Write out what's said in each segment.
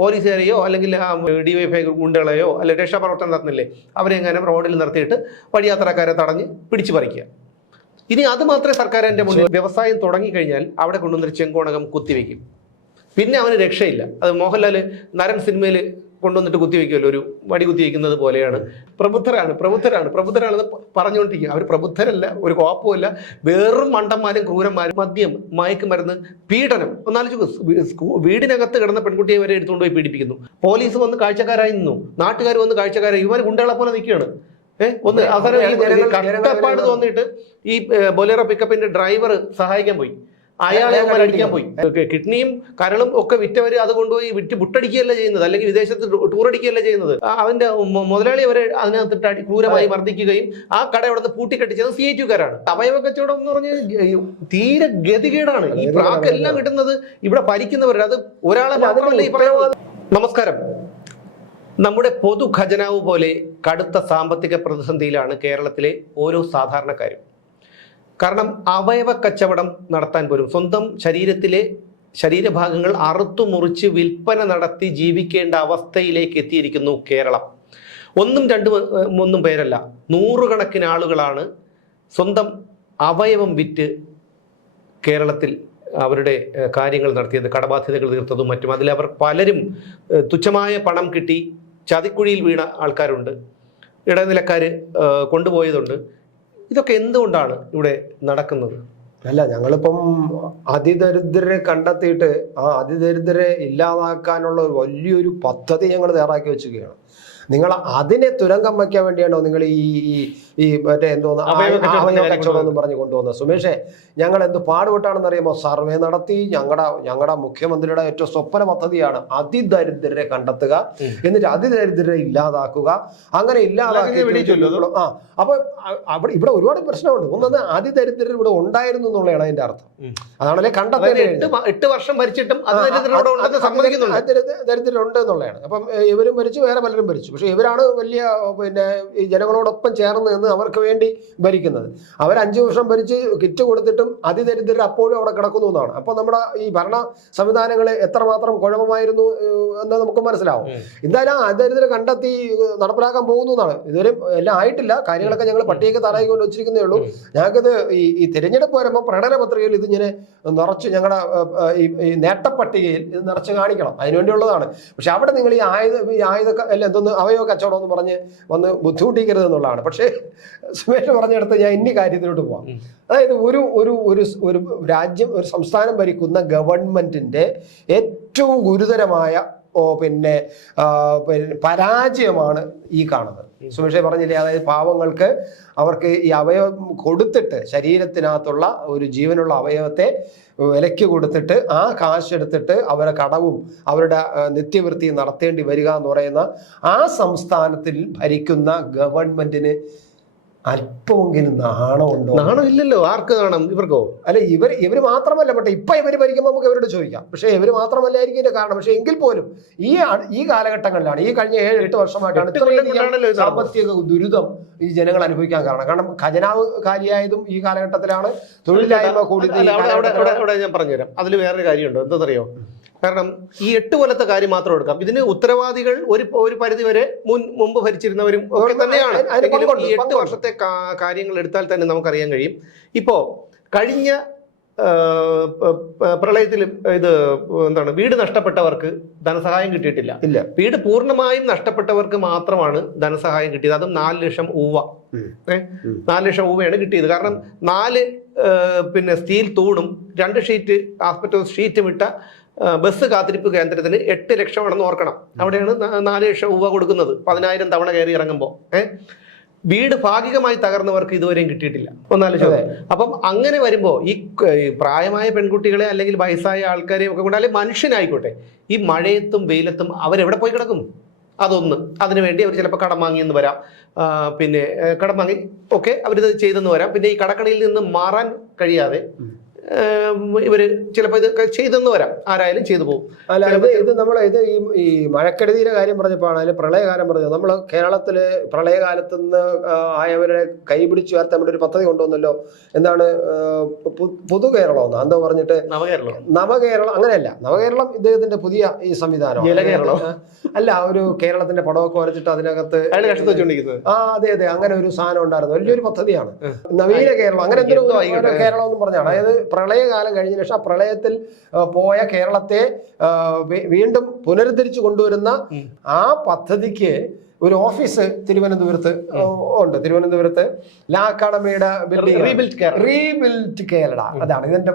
പോലീസുകാരെയോ അല്ലെങ്കിൽ DYFI ഗുണ്ടകളെയോ അല്ലെങ്കിൽ രക്ഷാപ്രവർത്തനം നടത്തുന്നില്ലേ അവരെ എങ്ങനെ റോഡിൽ നിർത്തിയിട്ട് വഴിയാത്രക്കാരെ തടഞ്ഞ് പിടിച്ചു പറിക്കുക. ഇനി അത് മാത്രമേ സർക്കാരിൻ്റെ മുന്നിൽ വ്യവസായം തുടങ്ങിക്കഴിഞ്ഞാൽ അവിടെ കൊണ്ടുവന്നൊരു ചെങ്കോണകം കുത്തിവെക്കും. പിന്നെ അവന് രക്ഷയില്ല. അത് മോഹൻലാൽ നരൻ സിനിമയിൽ കൊണ്ടുവന്നിട്ട് കുത്തിവെക്കുമല്ലോ, ഒരു വടി കുത്തിവെക്കുന്നത് പോലെയാണ്. പ്രബുദ്ധരാണെന്ന് പറഞ്ഞുകൊണ്ടിരിക്കുക. അവർ പ്രബുദ്ധരല്ല, ഒരു കോപ്പവുമല്ല, വെറും മണ്ടന്മാരും ക്രൂരന്മാരും. മദ്യം, മയക്കുമരുന്ന്, പീഡനം. ഒന്നാലോചിച്ച് വീടിനകത്ത് കിടന്ന പെൺകുട്ടിയെ വരെ എടുത്തുകൊണ്ട് പോയി പീഡിപ്പിക്കുന്നു. പോലീസ് വന്ന് കാഴ്ചക്കാരായി നിന്നു, നാട്ടുകാർ വന്ന് കാഴ്ചക്കാരായി. ഇവർ ഗുണ്ടകളെ പോലെ നിൽക്കുകയാണ്. ഒന്ന് അവസാനം കഷ്ടപ്പാട് തോന്നിയിട്ട് ഈ ബൊലേറോ പിക്കപ്പിന്റെ ഡ്രൈവർ സഹായിക്കാൻ പോയി, അയാളെ അടിക്കാൻ പോയി. കിഡ്നിയും കരളും ഒക്കെ വിറ്റവര് അത് കൊണ്ടുപോയി വിറ്റ് പുട്ടടിക്കുകയല്ല ചെയ്യുന്നത്, അല്ലെങ്കിൽ വിദേശത്ത് ടൂർ അടിക്കുകയല്ല ചെയ്യുന്നത്. അവന്റെ മുതലാളി അവരെ അതിനകത്തിട്ട് ക്രൂരമായി മർദ്ദിക്കുകയും ആ കട അവിടെ നിന്ന് പൂട്ടിക്കെട്ടിച്ചത് CIT-കാരാണ്. അവയവ കച്ചവടം എന്ന് പറഞ്ഞ് തീരെ ഗതികേടാണ്. ഈ പ്രാക്കെല്ലാം കിട്ടുന്നത് ഇവിടെ ഭരിക്കുന്നവർ. അത് ഒരാളെ മാത്രമല്ല ഈ പറയുന്നത്. നമസ്കാരം. നമ്മുടെ പൊതു ഖജനാവ് പോലെ കടുത്ത സാമ്പത്തിക പ്രതിസന്ധിയിലാണ് കേരളത്തിലെ ഓരോ സാധാരണക്കാരും. കാരണം അവയവ കച്ചവടം നടത്താൻ പോലും സ്വന്തം ശരീരത്തിലെ ശരീരഭാഗങ്ങൾ അറുത്തു മുറിച്ച് വിൽപ്പന നടത്തി ജീവിക്കേണ്ട അവസ്ഥയിലേക്ക് എത്തിയിരിക്കുന്നു കേരളം. ഒന്നും പേരല്ല, നൂറുകണക്കിന് ആളുകളാണ് സ്വന്തം അവയവം വിറ്റ് കേരളത്തിൽ അവരുടെ കാര്യങ്ങൾ നടത്തിയത്, കടബാധ്യതകൾ തീർത്തതും മറ്റും. അതിലവർ പലരും തുച്ഛമായ പണം കിട്ടി ചതിക്കുഴിയിൽ വീണ ആൾക്കാരുണ്ട്, ഇടനിലക്കാർ കൊണ്ടുപോയതുണ്ട്. ഇതൊക്കെ എന്തുകൊണ്ടാണ് ഇവിടെ നടക്കുന്നത്? അല്ല, ഞങ്ങളിപ്പം അതിദരിദ്രരെ കണ്ടെത്തിയിട്ട് ആ അതിദരിദ്രരെ ഇല്ലാതാക്കാനുള്ള വലിയൊരു പദ്ധതി ഞങ്ങൾ തയ്യാറാക്കി വെച്ചിരിക്കുകയാണ്. നിങ്ങൾ അതിനെ തുരങ്കം വയ്ക്കാൻ വേണ്ടിയാണോ നിങ്ങൾ ഈ മറ്റേ എന്തോന്ന് അവയവ കച്ചവടം എന്ന് പറഞ്ഞ് കൊണ്ടുവന്നത്? സുമേഷേ, ഞങ്ങൾ എന്ത് പാടുപെട്ടാണെന്ന് അറിയുമോ? സർവേ നടത്തി ഞങ്ങളുടെ മുഖ്യമന്ത്രിയുടെ ഏറ്റവും സ്വപ്ന പദ്ധതിയാണ് അതിദരിദ്രരെ കണ്ടെത്തുക, എന്നിട്ട് അതിദരിദ്രരെ ഇല്ലാതാക്കുക. അങ്ങനെ ഇല്ലാതാക്കി അപ്പൊ ഇവിടെ ഒരുപാട് പ്രശ്നമുണ്ട്. ഒന്നത് അതിദരിദ്രർ ഇവിടെ ഉണ്ടായിരുന്നു എന്നുള്ളതാണ് അതിന്റെ അർത്ഥം. അതാണല്ലേ കണ്ടെത്തേണ്ടത്. 8 വർഷം ഭരിച്ചിട്ടും ദരിദ്രരുണ്ട് എന്നുള്ളതാണ്. അപ്പം ഇവരും ഭരിച്ചു, വേറെ പലരും ഭരിച്ചു. പക്ഷെ ഇവരാണ് വലിയ ഈ ജനങ്ങളോടൊപ്പം ചേർന്ന് നിന്ന് അവർക്ക് വേണ്ടി ഭരിക്കുന്നത്. അവർ 5 വർഷം ഭരിച്ച് കിറ്റ് കൊടുത്തിട്ടും അതിദരിദ്രർ അപ്പോഴും അവിടെ കിടക്കുന്നു എന്നാണ്. അപ്പൊ നമ്മുടെ ഈ ഭരണ സംവിധാനങ്ങളെ എത്രമാത്രം കുഴപ്പമായിരുന്നു എന്ന് നമുക്ക് മനസ്സിലാവും. എന്തായാലും അതിദരിദ്രരെ കണ്ടെത്തി നടപ്പിലാക്കാൻ പോകുന്നു എന്നാണ്. ഇതുവരെ എല്ലാം ആയിട്ടില്ല. കാര്യങ്ങളൊക്കെ ഞങ്ങൾ പട്ടികയ്ക്ക് തറയിക്കൊണ്ട് വെച്ചിരിക്കുന്നേ ഉള്ളൂ. ഞങ്ങൾക്കിത് ഈ തിരഞ്ഞെടുപ്പ് വരുമ്പോൾ പ്രകടന പത്രികയിൽ ഇതിങ്ങനെ നിറച്ച് ഞങ്ങളുടെ ഈ നേട്ടപ്പട്ടികയിൽ ഇത് നിറച്ച് കാണിക്കണം. അതിനുവേണ്ടിയുള്ളതാണ്. പക്ഷെ അവിടെ നിങ്ങൾ ഈ ആയുധ അല്ല എന്തൊന്ന് അവയവ കച്ചവടം എന്ന് പറഞ്ഞ് വന്ന് ബുദ്ധിമുട്ടിക്കരുത് എന്നുള്ളതാണ്. പക്ഷേ സുമേഷ് പറഞ്ഞെടുത്ത് ഞാൻ ഇനി കാര്യത്തിലോട്ട് പോവാം. അതായത് ഒരു രാജ്യം, ഒരു സംസ്ഥാനം ഭരിക്കുന്ന ഗവൺമെന്റിന്റെ ഏറ്റവും ഗുരുതരമായ പിന്നെ പരാജയമാണ് ഈ കാണുന്നത്. സുമേഷ് പറഞ്ഞില്ലേ, അതായത് പാവങ്ങൾക്ക് അവർക്ക് ഈ അവയവം കൊടുത്തിട്ട് ശരീരത്തിനകത്തുള്ള ഒരു ജീവനുള്ള അവയവത്തെ വിലയ്ക്ക് കൊടുത്തിട്ട് ആ കാശെടുത്തിട്ട് അവരുടെ കടവും അവരുടെ നിത്യവൃത്തിയും നടത്തേണ്ടി വരിക എന്ന് പറയുന്ന ആ സംസ്ഥാനത്തിൽ ഭരിക്കുന്ന ഗവൺമെന്റിന് അല്പമെങ്കിലും നാണമുണ്ടോ? നാണം ഇല്ലല്ലോ. ആർക്ക് നാണം? ഇവർക്കോ? അല്ല, ഇവര് മാത്രമല്ല. പക്ഷെ ഇപ്പൊ ഇവര് ഭരിക്കുമ്പോൾ നമുക്ക് ഇവരോട് ചോദിക്കാം. പക്ഷെ ഇവര് മാത്രമല്ലായിരിക്കും ഇതിന്റെ കാരണം. പക്ഷെ എങ്കിൽ പോലും ഈ കാലഘട്ടങ്ങളിലാണ്, ഈ കഴിഞ്ഞ 7-8 വർഷമായിട്ടാണ് ഇത്രയധികം സാമ്പത്തിക ദുരിതം ഈ ജനങ്ങൾ അനുഭവിക്കാൻ കാരണം ഖജനാവ് കാലിയായതും ഈ കാലഘട്ടത്തിലാണ്. തൊഴിലില്ലായ്മ കൂടി. ഞാൻ പറഞ്ഞുതരാം. അതിൽ വേറൊരു കാര്യമുണ്ടോ? എന്താണെന്നറിയോ? കാരണം ഈ 8 കൊല്ലത്തെ കാര്യം മാത്രം എടുക്കാം. ഇതിന് ഉത്തരവാദികൾ ഒരു പരിധി വരെ മുമ്പ് ഭരിച്ചിരുന്നവരും ഒക്കെ തന്നെയാണ്. ഈ 8 വർഷത്തെ കാര്യങ്ങൾ എടുത്താൽ തന്നെ നമുക്കറിയാൻ കഴിയും. ഇപ്പോ കഴിഞ്ഞ പ്രളയത്തിൽ വീട് നഷ്ടപ്പെട്ടവർക്ക് ധനസഹായം കിട്ടിയിട്ടില്ല. വീട് പൂർണ്ണമായും നഷ്ടപ്പെട്ടവർക്ക് മാത്രമാണ് ധനസഹായം കിട്ടിയത്. അതും 4 ലക്ഷം ഊവ. 4 ലക്ഷം ഊവയാണ് കിട്ടിയത്. കാരണം 4 സ്റ്റീൽ തൂണും 2 ഷീറ്റ് ആസ്പെറ്റോസ് ഷീറ്റും ഇട്ട ബസ് കാത്തിരിപ്പ് കേന്ദ്രത്തിന് 8 ലക്ഷമാണെന്ന് ഓർക്കണം. അവിടെയാണ് 4 ലക്ഷം രൂപ കൊടുക്കുന്നത് 10,000 തവണ കയറി ഇറങ്ങുമ്പോൾ. വീട് ഭാഗികമായി തകർന്നവർക്ക് ഇതുവരെയും കിട്ടിയിട്ടില്ല. ഒന്നാലോചിച്ചത്. അപ്പം അങ്ങനെ വരുമ്പോൾ ഈ പ്രായമായ പെൺകുട്ടികളെ അല്ലെങ്കിൽ വയസ്സായ ആൾക്കാരെ ഒക്കെ കൊണ്ട്, അല്ലെങ്കിൽ മനുഷ്യനായിക്കോട്ടെ, ഈ മഴയത്തും വെയിലത്തും അവരെവിടെ പോയി കിടക്കും? അതൊന്ന്. അതിനുവേണ്ടി അവർ ചിലപ്പോൾ കടം വാങ്ങിയെന്ന് വരാം. കടം വാങ്ങി അവരിത് ചെയ്തെന്ന് വരാം. പിന്നെ ഈ കടക്കണിയിൽ നിന്ന് മാറാൻ കഴിയാതെ ഇവർ ചിലപ്പോൾ ഇത് ചെയ്തെന്ന് വരാം, ആരായാലും ചെയ്തു പോകും. അല്ല ഇത് നമ്മൾ ഈ മഴക്കെടുതിയുടെ കാര്യം പറഞ്ഞപ്പോഴാണ്, അതിൽ പ്രളയകാലം പറഞ്ഞത്. നമ്മൾ കേരളത്തില് പ്രളയകാലത്ത് നിന്ന് ആയവരെ കൈപിടിച്ചു ഉയർത്താൻ വേണ്ടി ഒരു പദ്ധതി കൊണ്ടുവന്നല്ലോ. എന്താണ് പുതുകേരളം എന്നോ എന്തോ പറഞ്ഞിട്ട്, നവകേരളം. അങ്ങനെയല്ല, നവകേരളം ഇദ്ദേഹത്തിന്റെ പുതിയ ഈ സംവിധാനം അല്ല, ഒരു കേരളത്തിന്റെ പടമൊക്കെ വരച്ചിട്ട് അതിനകത്ത് അതെ അങ്ങനെ ഒരു സാധനം ഉണ്ടായിരുന്നു. വലിയൊരു പദ്ധതിയാണ് നവീന കേരളം, അങ്ങനെ എന്തൊരു കേരളം എന്നും പറഞ്ഞാണ്. അതായത് പ്രളയകാലം കഴിഞ്ഞ ശേഷം ആ പ്രളയത്തിൽ പോയ കേരളത്തെ വീണ്ടും പുനരുദ്ധരിച്ചു കൊണ്ടുവരുന്ന ആ പദ്ധതിക്ക് ഒരു ഓഫീസ് തിരുവനന്തപുരത്ത് ഉണ്ട്. തിരുവനന്തപുരത്ത് ലാ അക്കാഡമിയുടെ റീബിൽറ്റ് കേരള, അതാണ് ഇതിന്റെ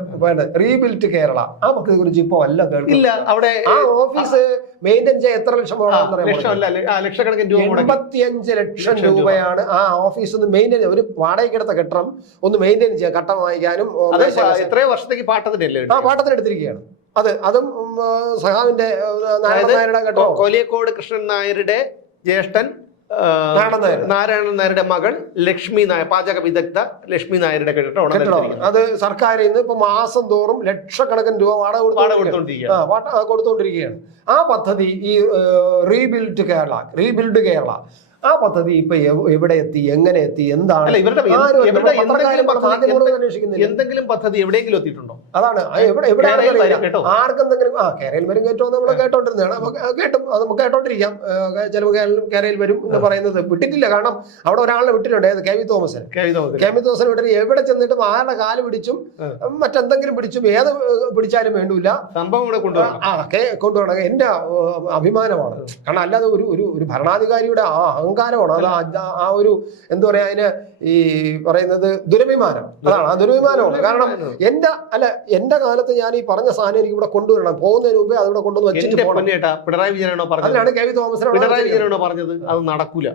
റീബിൽറ്റ് കേരള. ആ പദ്ധതിയെ കുറിച്ച് ഇപ്പൊ വല്ല കേൾക്കില്ല. അവിടെ ആ ഓഫീസ് മെയിൻറ്റെയിൻ ചെയ്യാൻ എത്ര ലക്ഷം ലക്ഷക്കണക്കിന് രൂപ, 85 ലക്ഷം രൂപയാണ് ആ ഓഫീസ് ഒന്ന് മെയിൻറ്റെയിൻ, ഒരു വാടകയ്ക്കെടുത്ത കെട്ടിടം ഒന്ന് മെയിൻറ്റെയിൻ ചെയ്യാൻ, കട്ടം വാങ്ങിക്കാനും. എത്രയോ വർഷത്തേക്ക് പാട്ടത്തിനല്ലേ? ആ പാട്ടത്തിനെടുത്തിരിക്കുകയാണ്. അതും സഹാവിന്റെ കോലിയക്കോട് കൃഷ്ണൻ നായരുടെ ജ്യേഷ്ഠൻ നാരായണൻ നായരുടെ മകൾ ലക്ഷ്മി നായർ, പാചക വിദഗ്ധ ലക്ഷ്മി നായരുടെ കെട്ടിടമാണ്. അത് സർക്കാരിൽ നിന്ന് ഇപ്പൊ മാസം തോറും ലക്ഷക്കണക്കിന് രൂപ വാടക കൊടുത്തോണ്ടിരിക്കുകയാണ്. ആ പദ്ധതി ഈ റീബിൽഡ് കേരള ആ പദ്ധതി ഇപ്പൊ എവിടെ എത്തി, എങ്ങനെ എത്തി, എന്താണ് എന്തെങ്കിലും പദ്ധതി എവിടെയെങ്കിലും എത്തിയിട്ടുണ്ടോ? അതാണ് ആർക്കെന്തെങ്കിലും കേരയിൽ വരും കയറ്റം നമ്മൾ കേട്ടോണ്ടിരുന്നതാണ്. കേട്ടും അത് നമുക്ക് കേട്ടോണ്ടിരിക്കാം. ചിലപ്പോൾ കേരയിൽ വരും എന്ന് പറയുന്നത് വിട്ടിട്ടില്ല. കാരണം അവിടെ ഒരാളെ വിട്ടിട്ടുണ്ട്, കെ വി തോമസിനെ വിട്ടിട്ട് എവിടെ ചെന്നിട്ടും ആരുടെ കാല് പിടിച്ചും മറ്റെന്തെങ്കിലും പിടിച്ചും ഏത് പിടിച്ചാലും വേണ്ടൂല, സംഭവം കൊണ്ടുപോകണം. എന്റെ അഭിമാനമാണ്. കാരണം അല്ലാതെ ഒരു ഭരണാധികാരിയുടെ അഹങ്കാരമാണ് അത്. ആ ഒരു എന്താ പറയാ, അതിന് ഈ പറയുന്നത് ദുരഭിമാനം. അതാണ്, ആ ദുരഭിമാനമാണ്. കാരണം എന്റെ കാലത്ത് ഞാൻ ഈ പറഞ്ഞ സാധനം എനിക്ക് ഇവിടെ കൊണ്ടുവരണം, പോകുന്നതിന് മുമ്പേ അതിവിടെ കൊണ്ടുവന്ന് വെച്ചിട്ട് പിണറായി വിജയനാണോ അതിനാണ് കെ വി തോമസിനെ പറഞ്ഞത് അത് നടക്കൂല.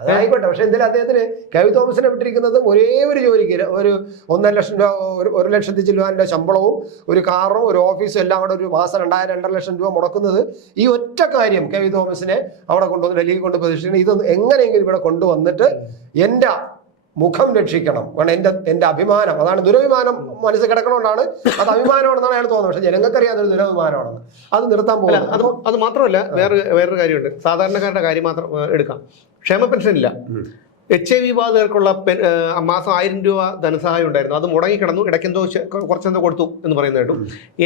അതായിക്കോട്ടെ. പക്ഷെ എന്തായാലും അദ്ദേഹത്തിന് കെ വി തോമസിനെ വിട്ടിരിക്കുന്നത് ഒരേ ഒരു ജോലിക്ക് ഒരു 1.5 ലക്ഷം രൂപ, 1 ലക്ഷത്തി ചില്ലുവാൻ്റെ ശമ്പളവും ഒരു കാറും ഒരു ഓഫീസും എല്ലാം കൂടെ ഒരു മാസം 2.5 ലക്ഷം രൂപ മുടക്കുന്നത് ഈ ഒറ്റ കാര്യം കെ വി തോമസിനെ അവിടെ കൊണ്ടുവന്ന് ഡൽഹിയിൽ കൊണ്ട് പ്രതിഷ്ഠിക്കണം. ഇത് എങ്ങനെയെങ്കിലും ഇവിടെ കൊണ്ടുവന്നിട്ട് എന്റെ മുഖം രക്ഷിക്കണം. കാരണം എന്റെ അഭിമാനം, അതാണ് ദുരഭിമാനം മനസ്സിൽ കിടക്കണോണ്ടാണ് അത് അഭിമാനമാണെന്നാണ് അയാൾ തോന്നുന്നത്. പക്ഷെ ജനങ്ങൾക്കറിയാം അതൊരു ദുരഭിമാനമാണെന്ന്. അത് നിർത്താൻ പോകുന്നത്. അത് മാത്രമല്ല വേറൊരു കാര്യമുണ്ട്. സാധാരണക്കാരുടെ കാര്യം മാത്രം എടുക്കാം. ക്ഷേമ പെൻഷൻ ഇല്ല. HIV ബാധിതർക്കുള്ള മാസം 1000 രൂപ ധനസഹായം ഉണ്ടായിരുന്നു, അത് മുടങ്ങിക്കിടന്നു. ഇടയ്ക്കെന്തോ കുറച്ചെന്തോ കൊടുത്തു എന്ന് പറയുന്നത് കേട്ടു.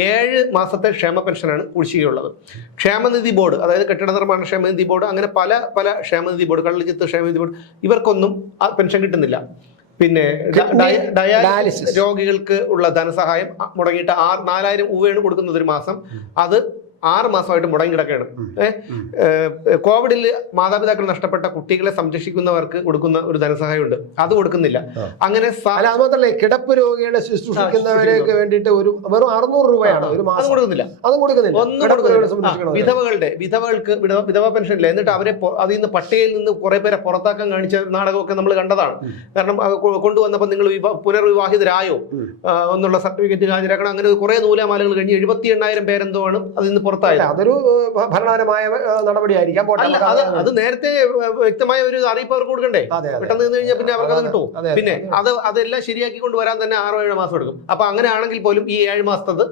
7 മാസത്തെ ക്ഷേമ പെൻഷനാണ് കുടിശ്ശികയുള്ളത്. ക്ഷേമനിധി ബോർഡ്, അതായത് കെട്ടിട നിർമ്മാണ ക്ഷേമനിധി ബോർഡ്, അങ്ങനെ പല ക്ഷേമനിധി ബോർഡ്, കള്ളിച്ചിത്ത് ക്ഷേമനിധി ബോർഡ്, ഇവർക്കൊന്നും പെൻഷൻ കിട്ടുന്നില്ല. പിന്നെ ഡയാലിസിസ് രോഗികൾക്ക് ഉള്ള ധനസഹായം മുടങ്ങിയിട്ട് 4000 രൂപയാണ് കൊടുക്കുന്നത് ഒരു മാസം. അത് 6 മാസമായിട്ട് മുടങ്ങി കിടക്കുകയാണ്. കോവിഡിൽ മാതാപിതാക്കൾ നഷ്ടപ്പെട്ട കുട്ടികളെ സംരക്ഷിക്കുന്നവർക്ക് കൊടുക്കുന്ന ഒരു ധനസഹായമുണ്ട്, അത് കൊടുക്കുന്നില്ല. അങ്ങനെ അത് മാത്രമല്ല, കിടപ്പ് രോഗികളെ ശുശ്രൂഷിക്കുന്നവർക്ക് വേണ്ടിയിട്ട് വെറും 600 രൂപയാണ് ഒരു മാസം. അതും കൊടുക്കുന്നില്ല. വിധവകൾക്ക് വിധവ പെൻഷൻ ഇല്ല. എന്നിട്ട് അവരെ അതിൽ നിന്ന് പട്ടികയിൽ നിന്ന് കുറെ പേരെ പുറത്താക്കാൻ കാണിച്ച നാടകമൊക്കെ നമ്മൾ കണ്ടതാണ്. കാരണം കൊണ്ടുവന്നപ്പോൾ നിങ്ങൾ പുനർവിവാഹിതരായോ എന്നുള്ള സർട്ടിഫിക്കറ്റ് ഹാജരാക്കണം. അങ്ങനെ കുറെ നൂലാമാലകൾ കഴിഞ്ഞ് 78,000 പേരെന്തോ ആണ് അതിൽ നിന്ന് പുറത്തായത്. അതൊരു ഭരണപരമായ നടപടിയായിരിക്കാം. അത് നേരത്തെ വ്യക്തമായ ഒരു അറിയിപ്പ് അവർക്ക് കൊടുക്കണ്ടേ? പെട്ടെന്ന് നിന്ന് കഴിഞ്ഞാൽ പിന്നെ അവർക്ക് അത് കിട്ടുമോ? പിന്നെ അതെല്ലാം ശരിയാക്കി കൊണ്ടുവരാൻ തന്നെ 6-7 മാസം എടുക്കും. അപ്പൊ അങ്ങനെ ആണെങ്കിൽ പോലും ഈ 7 മാസത്തത്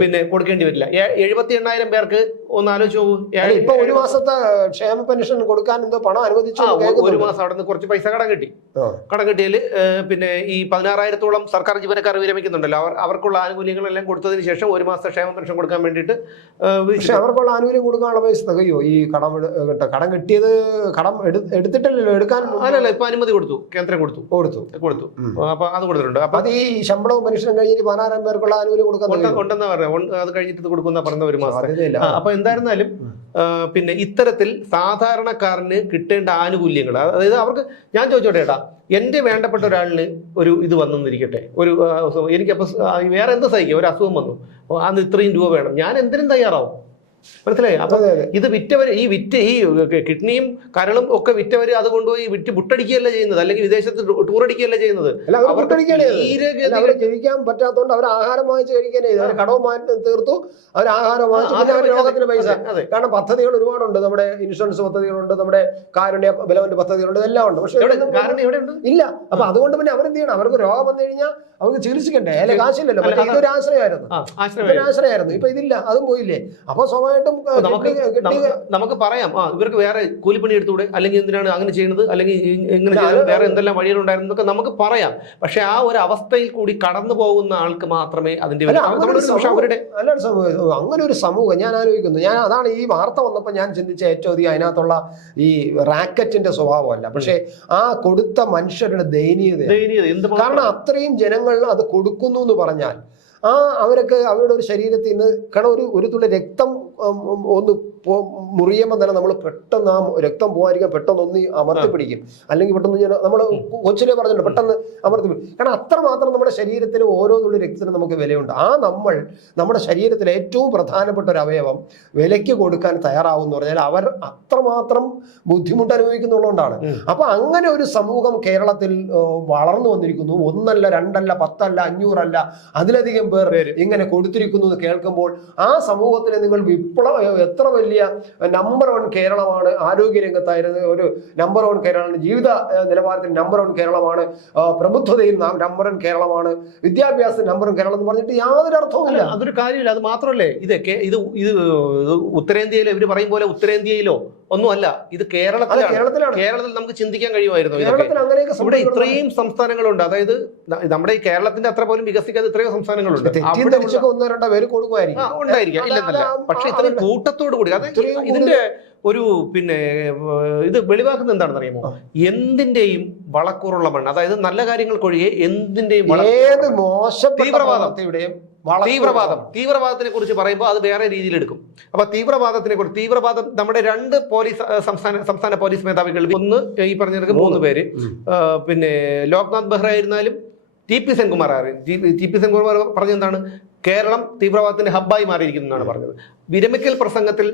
പിന്നെ കൊടുക്കേണ്ടി വരില്ല. 78,000 പേർക്ക് ഒന്ന് ആലോചിച്ച് പോകും. ഇപ്പൊ ഒരു മാസത്തെ ക്ഷേമ പെൻഷൻ കൊടുക്കാൻ എന്തോ പണം അനുവദിച്ചു. ഒരു മാസം അവിടെ നിന്ന് കുറച്ച് പൈസ കടം കിട്ടിയതിൽ പിന്നെ ഈ 16,000-ഓളം സർക്കാർ ജീവനക്കാർ വിരമിക്കുന്നുണ്ടല്ലോ, അവർക്കുള്ള ആനുകൂല്യങ്ങളെല്ലാം കൊടുത്തതിന് ശേഷം ഒരു മാസത്തെ ക്ഷേമ പെൻഷൻ കൊടുക്കാൻ വേണ്ടിയിട്ട്. പക്ഷെ അവർക്കുള്ള ആനുകൂല്യം കൊടുക്കാനുള്ള പൈസ തികയോ? ഈ കടം കിട്ടിയത് കടം എടുത്തിട്ടില്ലല്ലോ, എടുക്കാൻ. അല്ലല്ല, ഇപ്പൊ അനുമതി കൊടുത്തു, കേന്ദ്രം കൊടുത്തു. അപ്പൊ അത് കൊടുത്തിട്ടുണ്ട്. അപ്പൊ അത് ഈ ശമ്പളവും പെൻഷനും കഴിഞ്ഞിട്ട് 16,000 പേർക്കുള്ള ആനുകൂല്യം കൊടുക്കാൻ ഉണ്ടെന്നാ പറഞ്ഞത്. അത് കഴിഞ്ഞിട്ട് കൊടുക്കുന്ന പറഞ്ഞ ഒരു മാസം. അപ്പൊ എന്തായിരുന്നാലും പിന്നെ ഇത്തരത്തിൽ സാധാരണക്കാരന് കിട്ടേണ്ട ആനുകൂല്യങ്ങൾ, അതായത് അവർക്ക്, ഞാൻ ചോദിച്ചോട്ടെ ചേട്ടാ, എന്റെ വേണ്ടപ്പെട്ട ഒരാളിന് ഒരു ഇത് വന്നിരിക്കട്ടെ, എനിക്കപ്പോൾ വേറെ എന്ത് സഹിക്കും, ഒരു അസുഖം വന്നു, അന്ന് ഇത്രയും രൂപ വേണം, ഞാൻ എന്തിനും തയ്യാറാവും. മനസ്സിലായി? അപ്പൊ ഇത് വിറ്റവര് ഈ കിഡ്നിയും കരളും ഒക്കെ വിറ്റവര് അത് കൊണ്ടുപോയി വിറ്റ് മുട്ടടിക്കുകയല്ല ചെയ്യുന്നത്, അല്ലെങ്കിൽ വിദേശത്ത് ടൂർ അടിക്കുകയല്ല ചെയ്യുന്നത്. അവർ ജീവിക്കാൻ പറ്റാത്തതുകൊണ്ട് അവർ ആഹാരം വാങ്ങിച്ച് കഴിക്കാനേ, അവർ കടവും മാറ്റി തീർത്തു, അവർ ആഹാരം വാങ്ങിച്ച് രോഗത്തിന് പൈസ. കാരണം പദ്ധതികൾ ഒരുപാടുണ്ട്, നമ്മുടെ ഇൻഷുറൻസ് പദ്ധതികളുണ്ട്, നമ്മുടെ കാരുണ്യ ബലവന്റെ പദ്ധതികളുണ്ട്, എല്ലാം ഉണ്ട്. പക്ഷെ ഇല്ല. അപ്പൊ അതുകൊണ്ട് പിന്നെ അവരെന്ത് ചെയ്യണം? അവർക്ക് രോഗം വന്നു കഴിഞ്ഞാൽ അവർക്ക് ചികിത്സിക്കണ്ടേ? അല്ലെ കാശില്ലല്ലോ. ഇതൊരു ആശ്രയമായിരുന്നു. ഇപ്പൊ ഇതില്ല, അതും പോയില്ലേ. അപ്പൊ സ്വാഭാവികമായിട്ടും നമുക്ക് പറയാം, ഇവർക്ക് വേറെ കൂലിപ്പണി എടുത്തുകൂടെ, അല്ലെങ്കിൽ എന്തിനാണ് അങ്ങനെ ചെയ്യുന്നത്, അല്ലെങ്കിൽ ഇങ്ങനെ വേറെ എന്തെല്ലാം വഴികളുണ്ടായിരുന്നൊക്കെ നമുക്ക് പറയാം. പക്ഷെ ആ ഒരു അവസ്ഥയിൽ കൂടി കടന്നു പോകുന്ന ആൾക്ക് മാത്രമേ അതിന്റെ അവരുടെ അങ്ങനെ ഒരു സമൂഹം ഞാൻ ആലോചിക്കുന്നു. ഞാൻ അതാണ് ഈ വാർത്ത വന്നപ്പോൾ ഞാൻ ചിന്തിച്ച ഏറ്റവും അധികം അതിനകത്തുള്ള ഈ റാക്കറ്റിന്റെ സ്വഭാവമല്ല, പക്ഷെ ആ കൊടുത്ത മനുഷ്യരുടെ ദയനീയത. കാരണം അത്രയും ജനങ്ങൾ അത് കൊടുക്കുന്നു എന്ന് പറഞ്ഞാൽ അവരൊക്കെ അവരുടെ ഒരു ശരീരത്തിൽ നിന്ന് കാരണം ഒരു തുള്ളി രക്തം ഒന്ന് മുറിയുമ്പോൾ തന്നെ നമ്മൾ പെട്ടെന്ന് ആ രക്തം പോകാതിരിക്കാൻ പെട്ടെന്ന് ഒന്ന് അമർത്തി പിടിക്കും, അല്ലെങ്കിൽ പെട്ടെന്ന് നമ്മൾ കൊച്ചിലെ പറഞ്ഞിട്ടുണ്ട് പെട്ടെന്ന് അമർത്തി പിടിക്കും. കാരണം അത്രമാത്രം നമ്മുടെ ശരീരത്തിൽ ഓരോ തുള്ളി രക്തത്തിന് നമുക്ക് വിലയുണ്ട്. നമ്മൾ നമ്മുടെ ശരീരത്തിലെ ഏറ്റവും പ്രധാനപ്പെട്ട ഒരു അവയവം വിലയ്ക്ക് കൊടുക്കാൻ തയ്യാറാവുമെന്ന് പറഞ്ഞാൽ അവർ അത്രമാത്രം ബുദ്ധിമുട്ട് അനുഭവിക്കുന്നുള്ളതുകൊണ്ടാണ്. അപ്പൊ അങ്ങനെ ഒരു സമൂഹം കേരളത്തിൽ വളർന്നു വന്നിരിക്കുന്നു. 1 അല്ല 2 അല്ല 10 അല്ല 500 അല്ല അതിലധികം പേർ ഇങ്ങനെ കൊടുത്തിരിക്കുന്നു എന്ന് കേൾക്കുമ്പോൾ ആ സമൂഹത്തിലെ നിങ്ങൾ എത്ര വലിയ നമ്പർ 1 കേരളമാണ്, ആരോഗ്യരംഗത്തായിരുന്നു ഒരു നമ്പർ 1 കേരളമാണ്, ജീവിത നിലവാരത്തിൽ നമ്പർ 1 കേരളമാണ്, പ്രബുദ്ധതയിൽ നമ്പർ 1 കേരളമാണ്, വിദ്യാഭ്യാസത്തിൽ നമ്പർ 1 കേരളം എന്ന് പറഞ്ഞിട്ട് യാതൊരു അർത്ഥവുമില്ല. അതൊരു കാര്യമില്ല. അത് മാത്രമല്ലേ ഇത് ഉത്തരേന്ത്യയിലെ ഇവർ പറയും പോലെ ഉത്തരേന്ത്യയിലോ ഒന്നുമല്ല, ഇത് കേരളത്തിലാണ്. കേരളത്തിൽ നമുക്ക് ചിന്തിക്കാൻ കഴിയുമായിരുന്നു. ഇവിടെ ഇത്രയും സംസ്ഥാനങ്ങളുണ്ട്. അതായത് നമ്മുടെ ഈ കേരളത്തിന്റെ അത്ര പോലും വികസിക്കാതെ ഇത്രയും സംസ്ഥാനങ്ങളുണ്ട്. ഉണ്ടായിരിക്കാം, ഇല്ലെന്നല്ല. പക്ഷെ ഇത്രയും കൂട്ടത്തോട് കൂടി ഇതിന്റെ ഒരു ഇത് വെളിവാക്കുന്നത് എന്താണെന്ന് അറിയാമോ? എന്തിന്റെയും വളക്കൂറുള്ള മണ്ണ്, അതായത് നല്ല കാര്യങ്ങൾക്കൊഴികെ എന്തിന്റെയും തീവ്രവാദത്തിനെ കുറിച്ച് പറയുമ്പോൾ അത് വേറെ രീതിയിൽ എടുക്കും. അപ്പൊ തീവ്രവാദം നമ്മുടെ 2 സംസ്ഥാന പോലീസ് മേധാവികൾ, ഒന്ന് ഈ പറഞ്ഞ 3 പേര്, പിന്നെ ലോക്നാഥ് ബെഹ്റ ആയിരുന്നാലും TP സെൻകുമാർ പറഞ്ഞെന്താണ്? കേരളം തീവ്രവാദത്തിന്റെ ഹബ്ബായി മാറിയിരിക്കുന്നു എന്നാണ് പറഞ്ഞത്. വിരമിക്കൽ പ്രസംഗത്തിൽ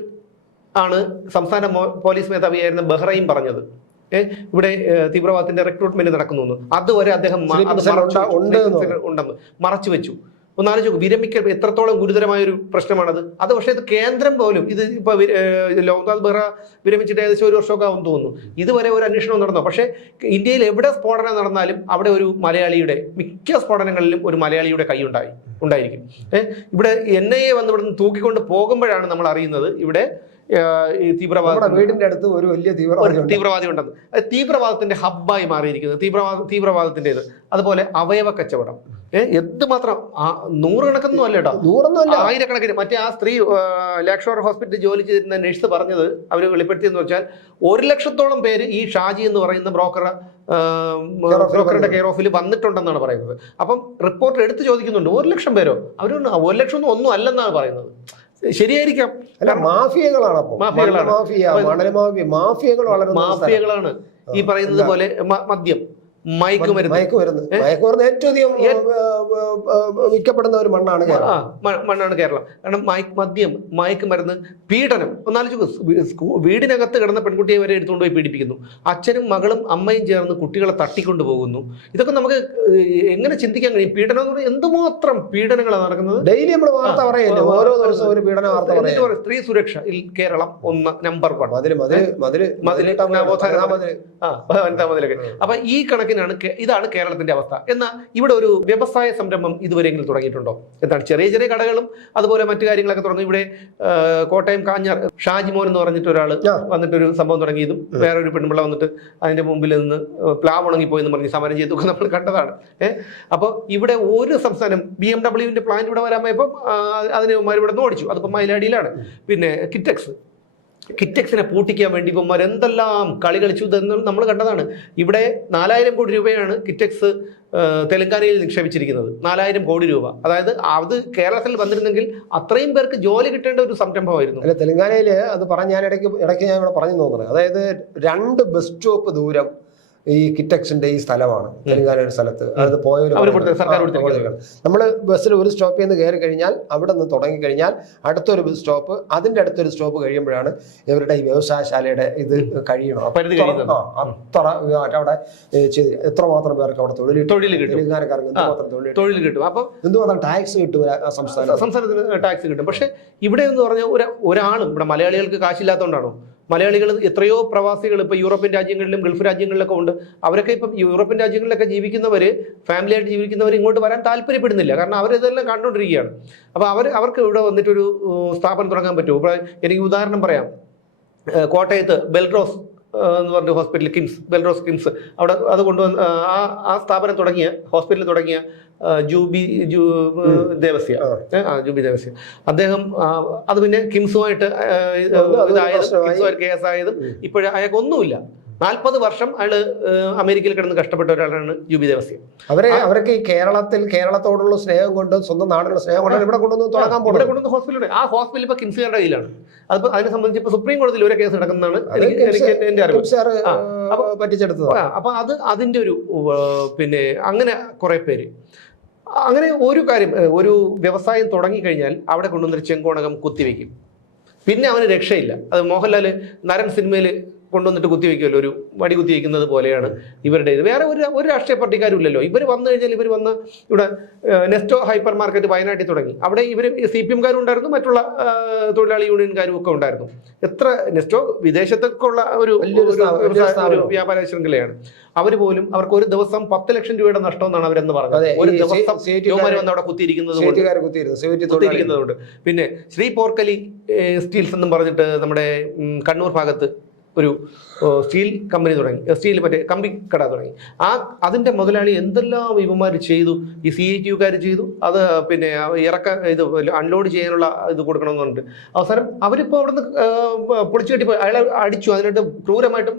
ആണ് സംസ്ഥാന പോലീസ് മേധാവിയായിരുന്ന ബെഹ്റയും പറഞ്ഞത് ഇവിടെ തീവ്രവാദത്തിന്റെ റിക്രൂട്ട്മെന്റ് നടക്കുന്നു. അതുവരെ അദ്ദേഹം ഉണ്ടെന്ന് മറച്ചു വെച്ചു. ഒന്നാലോചിച്ചു, വിരമിക്കൽ എത്രത്തോളം ഗുരുതരമായ ഒരു പ്രശ്നമാണത്. അത് പക്ഷേ ഇത് കേന്ദ്രം പോലും ഇത് ഇപ്പൊ ലോക്നാഥ് ബെഹ്റ വിരമിച്ചിട്ട് ഏകദേശം 1 വർഷമൊക്കെ ആവും തോന്നുന്നു. ഇതുവരെ ഒരു അന്വേഷണം നടന്നോ? പക്ഷേ ഇന്ത്യയിൽ എവിടെ സ്ഫോടനം നടന്നാലും അവിടെ ഒരു മലയാളിയുടെ, മിക്ക സ്ഫോടനങ്ങളിലും ഒരു മലയാളിയുടെ കൈ ഉണ്ടായിരിക്കും. ഇവിടെ NIA വന്ന് ഇവിടുന്ന് തൂക്കിക്കൊണ്ട് പോകുമ്പോഴാണ് നമ്മൾ അറിയുന്നത് ഇവിടെ വീടിന്റെ അടുത്ത് ഒരു വലിയ തീവ്രവാദി ഉണ്ടെന്ന്. തീവ്രവാദത്തിന്റെ ഹബ്ബായി മാറിയിരിക്കുന്നത് തീവ്രവാദത്തിൻ്റെത്. അതുപോലെ അവയവ കച്ചവടം എന്തുമാത്രം, 100 കണക്കൊന്നും അല്ല കേട്ടോ, 1000 മറ്റേ ആ സ്ത്രീ ലാക്ഷോർ ഹോസ്പിറ്റലിൽ ജോലി ചെയ്തിരുന്ന നഴ്സ് പറഞ്ഞത് അവർ വെളിപ്പെടുത്തിയെന്ന് വെച്ചാൽ 1 ലക്ഷത്തോളം പേര് ഈ ഷാജി എന്ന് പറയുന്ന ബ്രോക്കറുടെ കെയർ ഓഫിൽ വന്നിട്ടുണ്ടെന്നാണ് പറയുന്നത്. അപ്പം റിപ്പോർട്ടർ എടുത്ത് ചോദിക്കുന്നുണ്ട്, 1 ലക്ഷം പേരോ? അവർ 1 ലക്ഷം ഒന്നും അല്ലെന്നാണ് പറയുന്നത്. ശരിയായിരിക്കാം. അല്ല, മാഫിയകളാണ് ഈ പറയുന്നത് പോലെ മദ്യം, മയക്കുമരുന്ന് ഏറ്റവും വിൽക്കപ്പെടുന്ന ഒരു മണ്ണാണ് കേരളം. കാരണം മദ്യം, മയക്കുമരുന്ന്, പീഡനം. വീടിനകത്ത് കിടന്ന പെൺകുട്ടിയെ വരെ എടുത്തുകൊണ്ടുപോയി പീഡിപ്പിക്കുന്നു. അച്ഛനും മകളും അമ്മയും ചേർന്ന് കുട്ടികളെ തട്ടിക്കൊണ്ടു പോകുന്നു. ഇതൊക്കെ നമുക്ക് എങ്ങനെ ചിന്തിക്കാൻ കഴിയും? പീഡനം എന്ന് പറഞ്ഞാൽ എന്തുമാത്രം പീഡനങ്ങളാണ് നടക്കുന്നത്. ഡെയിലി നമ്മൾ വാർത്ത പറയല്ലേ, ഓരോ ദിവസവും ഒരു പീഡന വാർത്ത. സ്ത്രീ സുരക്ഷ കേരളം നമ്പർ 1. വനിതാ മതിലൊക്കെ. അപ്പൊ ഈ കണക്കിനാണ് ഇതാണ് കേരളത്തിന്റെ അവസ്ഥ. എന്നാൽ ഇവിടെ ഒരു വ്യവസായ സംരംഭം ഇതുവരെയെങ്കിലും തുടങ്ങിയിട്ടുണ്ടോ? എന്താണ് ചെറിയ ചെറിയ കടകളും അതുപോലെ മറ്റു കാര്യങ്ങളൊക്കെ തുടങ്ങി. ഇവിടെ കോട്ടയം കാഞ്ഞാർ ഷാജിമോൻ എന്ന് പറഞ്ഞിട്ട് ഒരാൾ വന്നിട്ടൊരു സംഭവം തുടങ്ങിയതും വേറൊരു പെൺപിള്ള വന്നിട്ട് അതിന്റെ മുമ്പിൽ നിന്ന് പ്ലാവ് ഉണങ്ങിപ്പോയെന്ന് പറഞ്ഞ് സമരം ചെയ്തൊക്കെ നമ്മൾ കണ്ടതാണ്. അപ്പോൾ ഇവിടെ ഒരു സംസ്ഥാനം BMW പ്ലാന്റ് ഇവിടെ വരാൻ പോയപ്പോൾ അതിന് ഇവിടെ നിന്ന് ഓടിച്ചു. അതിപ്പോൾ മയിലാടിയിലാണ്. പിന്നെ കിറ്റക്സിനെ പൂട്ടിക്കാൻ വേണ്ടി ഇവന്മാർ എന്തെല്ലാം കളി കളിച്ചു എന്ന് നമ്മൾ കണ്ടതാണ്. ഇവിടെ 4000 കോടി രൂപയാണ് കിറ്റക്സ് തെലങ്കാനയിൽ നിക്ഷേപിച്ചിരിക്കുന്നത്. 4000 കോടി രൂപ. അതായത് അത് കേരളത്തിൽ വന്നിരുന്നെങ്കിൽ അത്രയും പേർക്ക് ജോലി കിട്ടേണ്ട ഒരു സംരംഭമായിരുന്നു. അല്ല, തെലങ്കാനയിൽ അത് ഞാൻ ഇടയ്ക്ക് ഞാൻ ഇവിടെ പറഞ്ഞു തോന്നുന്നത്, അതായത് 2 ബസ് സ്റ്റോപ്പ് ദൂരം ഈ കിറ്റക്സിന്റെ ഈ സ്ഥലമാണ് തെലങ്കാന ഒരു സ്ഥലത്ത് അത് പോയൊരു നമ്മൾ ബസ്സിൽ ഒരു സ്റ്റോപ്പിൽ നിന്ന് കയറി കഴിഞ്ഞാൽ അവിടെ നിന്ന് തുടങ്ങി കഴിഞ്ഞാൽ അടുത്തൊരു ബസ് സ്റ്റോപ്പ്, അതിന്റെ അടുത്തൊരു സ്റ്റോപ്പ് കഴിയുമ്പോഴാണ് ഇവരുടെ ഈ വ്യവസായശാലയുടെ ഇത് കഴിയണം. അത്ര അവിടെ എത്രമാത്രം പേർക്ക് അവിടെ തൊഴിൽ കിട്ടും, തെലങ്കാനക്കാർക്ക് എന്തുമാത്രം തൊഴിൽ കിട്ടും. അപ്പൊ എന്തുമാത്രം ടാക്സ് കിട്ടും സംസ്ഥാനത്തിന് ടാക്സ് കിട്ടും. പക്ഷെ ഇവിടെ എന്ന് പറഞ്ഞാൽ ഒരാളും ഇവിടെ മലയാളികൾക്ക് കാശില്ലാത്തതുകൊണ്ടാണോ? മലയാളികൾ എത്രയോ പ്രവാസികൾ ഇപ്പോൾ യൂറോപ്യൻ രാജ്യങ്ങളിലും ഗൾഫ് രാജ്യങ്ങളിലൊക്കെ ഉണ്ട്. അവരൊക്കെ ഇപ്പം യൂറോപ്യൻ രാജ്യങ്ങളിലൊക്കെ ജീവിക്കുന്നവർ, ഫാമിലിയായിട്ട് ജീവിക്കുന്നവർ ഇങ്ങോട്ട് വരാൻ താല്പര്യപ്പെടുന്നില്ല. കാരണം അവരിതെല്ലാം കണ്ടുകൊണ്ടിരിക്കുകയാണ്. അപ്പോൾ അവർക്ക് ഇവിടെ വന്നിട്ടൊരു സ്ഥാപനം തുടങ്ങാൻ പറ്റുമോ? ഇപ്പോൾ എനിക്ക് ഉദാഹരണം പറയാം. കോട്ടയത്ത് ബെൽറോസ് എന്ന് പറഞ്ഞ ഹോസ്പിറ്റൽ, ബെൽറോസ് കിംസ്, അവിടെ അത് കൊണ്ടുവന്ന് ആ സ്ഥാപനം തുടങ്ങിയ, ഹോസ്പിറ്റൽ തുടങ്ങിയ ജൂബി ദേവസ്യ, അദ്ദേഹം അത് പിന്നെ കിംസുമായിട്ട് കേസായതും ഇപ്പോഴും അയാൾക്കൊന്നുമില്ല. 40 വർഷം അയാള് അമേരിക്കയിൽ കിടന്ന് കഷ്ടപ്പെട്ട ഒരാളാണ് ജൂബി ദേവസ്യ. അവർക്ക് ഈ കേരളത്തോടുള്ള സ്നേഹം കൊണ്ട്, സ്വന്തം നാടിനുള്ള സ്നേഹം കൊണ്ട് ഇവിടെ കൊണ്ടുവന്ന് തുടങ്ങാൻ പോകും. ഇവിടെ കൊണ്ടുവന്ന് ഹോസ്പിറ്റലുണ്ട്. ആ ഹോസ്പിറ്റൽ ഇപ്പൊ കിംസുകാരുടെ കയ്യിലാണ്. അതിപ്പോ അതിനെ സംബന്ധിച്ച് ഇപ്പൊ സുപ്രീം കോടതിയിൽ ഒരു കേസ് നടക്കുന്നതാണ് എന്റെ അറിവ്. പറ്റിച്ചെടുത്തത്. അപ്പൊ അതിന്റെ ഒരു പിന്നെ അങ്ങനെ കുറെ പേര് അങ്ങനെ ഒരു കാര്യം, ഒരു വ്യവസായം തുടങ്ങിക്കഴിഞ്ഞാൽ അവിടെ കൊണ്ടുവന്നൊരു ചെങ്കോണകം കുത്തിവെക്കും. പിന്നെ അവന് രക്ഷയില്ല. അത് മോഹൻലാൽ നരൻ സിനിമയിൽ കൊണ്ടുവന്നിട്ട് കുത്തിവെക്കുമല്ലോ, ഒരു വടി കുത്തിവെക്കുന്നത് പോലെയാണ് ഇവരുടെ ഇത്. വേറെ ഒരു രാഷ്ട്രീയ പാർട്ടിക്കാരും ഇല്ലല്ലോ. ഇവർ വന്നു കഴിഞ്ഞാൽ ഇവർ വന്ന് ഇവിടെ നെസ്റ്റോ ഹൈപ്പർ മാർക്കറ്റ് വയനാട്ടിൽ തുടങ്ങി. അവിടെ ഇവർ CPM-കാരും ഉണ്ടായിരുന്നു, മറ്റുള്ള തൊഴിലാളി യൂണിയൻകാരും ഒക്കെ ഉണ്ടായിരുന്നു. എത്ര നെസ്റ്റോ വിദേശത്തൊക്കെയുള്ള ഒരു വ്യാപാര ശൃംഖലയാണ്. അവർ പോലും അവർക്ക് ഒരു ദിവസം 10 ലക്ഷം രൂപയുടെ നഷ്ടം എന്നാണ് അവരെന്ന് പറഞ്ഞത്. ഒരു ദിവസം വന്ന് അവിടെ കുത്തിയിരിക്കുന്നത് കൊണ്ട്. പിന്നെ ശ്രീ പോർക്കലി സ്റ്റീൽസ് എന്നും പറഞ്ഞിട്ട് നമ്മുടെ കണ്ണൂർ ഭാഗത്ത് ഒരു സ്റ്റീൽ കമ്പനി തുടങ്ങി, സ്റ്റീൽ മറ്റേ കമ്പി കട തുടങ്ങി. അതിൻ്റെ മുതലാളി എന്തെല്ലാം ഇവന്മാർ ചെയ്തു, ഈ CITU-കാർ ചെയ്തു. അത് പിന്നെ ഇത് അൺലോഡ് ചെയ്യാനുള്ള ഇത് കൊടുക്കണമെന്ന് പറഞ്ഞിട്ട് അവസാനം അവരിപ്പോൾ അവിടെ നിന്ന് പൊളിച്ചു കെട്ടിപ്പോയി. അയാളെ അടിച്ചു, അതിനായിട്ട് ക്രൂരമായിട്ട്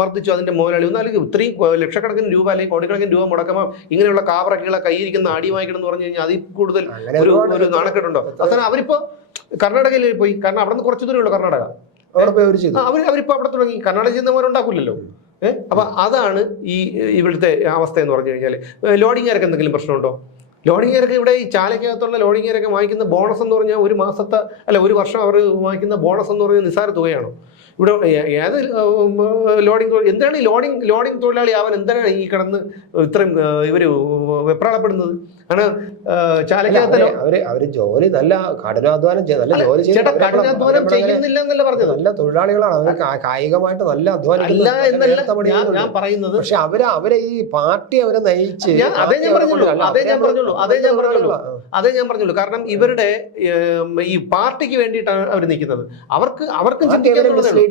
മർദ്ദിച്ചു അതിൻ്റെ മുതലാളി. ഒന്നാലും ഇത്രയും ലക്ഷക്കണക്കിന് രൂപ അല്ലെങ്കിൽ കോടിക്കണക്കിന് രൂപ മുടക്കുമ്പോൾ ഇങ്ങനെയുള്ള കാവറക്കികളെ കയ്യിരിക്കുന്ന അടി വാങ്ങിക്കണം എന്ന് പറഞ്ഞു കഴിഞ്ഞാൽ അതിൽ കൂടുതൽ ഒരു നാണക്കെട്ടുണ്ടോ? അവസാനം അവരിപ്പോൾ കർണാടകയിൽ പോയി. കാരണം അവിടെ നിന്ന് കുറച്ച് ദൂരമുള്ളൂ കർണാടക. അവരിപ്പോ അവിടെ തുടങ്ങി. കർണാടക ചെയ്യുന്നവരുണ്ടാക്കില്ലല്ലോ. അപ്പൊ അതാണ് ഇവിടുത്തെ അവസ്ഥ എന്ന് പറഞ്ഞു കഴിഞ്ഞാൽ. ലോഡിങ്ങുകാർക്ക് എന്തെങ്കിലും പ്രശ്നമുണ്ടോ? ലോഡിങ്ങുകാർക്ക് ഇവിടെ ഈ ചാലക്കകത്തുള്ള ലോഡിങ്ങുകാരൊക്കെ വാങ്ങിക്കുന്ന ബോണസ് എന്ന് പറഞ്ഞാൽ ഒരു വർഷം അവർ വാങ്ങിക്കുന്ന ബോണസ് എന്ന് പറഞ്ഞാൽ നിസ്സാര തുകയാണോ? ഇവിടെ ഏത് എന്താണ് ഈ ലോഡിങ് തൊഴിലാളി ആവാൻ എന്താണ് ഈ കിടന്ന് ഇത്രയും ഇവര് വെപ്രാളപ്പെടുന്നത്? കാരണം ചാലക്കകത്ത് അവര് ജോലി നല്ല കഠിനാധ്വാനം കഠിനാധ്വാനം ചെയ്യുന്നില്ല എന്നല്ല പറഞ്ഞത്. നല്ല തൊഴിലാളികളാണ്. അവർ കായികമായിട്ട് നല്ല അധ്വാനം ഞാൻ പറയുന്നത്. പക്ഷെ അവരെ ഈ പാർട്ടി അവരെ നയിച്ച് അതേ ഞാൻ പറഞ്ഞുള്ളൂ. കാരണം ഇവരുടെ ഈ പാർട്ടിക്ക് വേണ്ടിയിട്ടാണ് അവർ നിൽക്കുന്നത്. അവർക്കും ചിന്തിക്കാന്നുള്ളതേ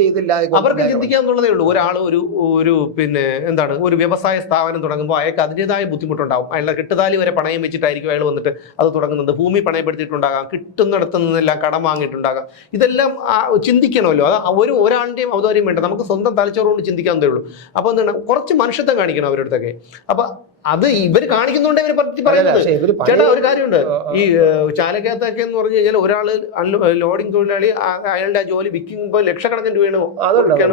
ഉള്ളൂ. ഒരാൾ ഒരു പിന്നെ എന്താണ് ഒരു വ്യവസായ സ്ഥാപനം തുടങ്ങുമ്പോൾ അയാൾക്ക് അതിൻ്റെതായ ബുദ്ധിമുട്ടുണ്ടാവും. അയാളുടെ കെട്ടുതാലി വരെ പണയം വെച്ചിട്ടായിരിക്കും അയാൾ വന്നിട്ട് അത് തുടങ്ങുന്നത്. ഭൂമി പണയപ്പെടുത്തിയിട്ടുണ്ടാകാം, കിട്ടുന്നിടത്ത് നിന്നെല്ലാം കടം വാങ്ങിയിട്ടുണ്ടാകാം. ഇതെല്ലാം ചിന്തിക്കണമല്ലോ. അത് ഒരാളുടെയും ഔദാര്യം വേണ്ട. നമുക്ക് സ്വന്തം തലച്ചോറുകൊണ്ട് ചിന്തിക്കാവുന്നതേ ഉള്ളൂ. അപ്പോൾ എന്താണ് കുറച്ച് മനുഷ്യത്വം കാണിക്കണം അവരുടെ അടുത്തൊക്കെ. അപ്പൊ അത് ഇവർ കാണിക്കുന്നതുകൊണ്ട് ഇവർ പറ്റി പറയുന്നത്. ചേട്ടാ ഒരു കാര്യമുണ്ട്, ഈ ചാലക്കകത്തൊക്കെ എന്ന് പറഞ്ഞു കഴിഞ്ഞാൽ ഒരാൾ ലോഡിംഗ് തൊഴിലാളി അയാളുടെ ആ ജോലി വിൽക്കുമ്പോൾ ലക്ഷക്കണക്കിന് രൂപയാണ്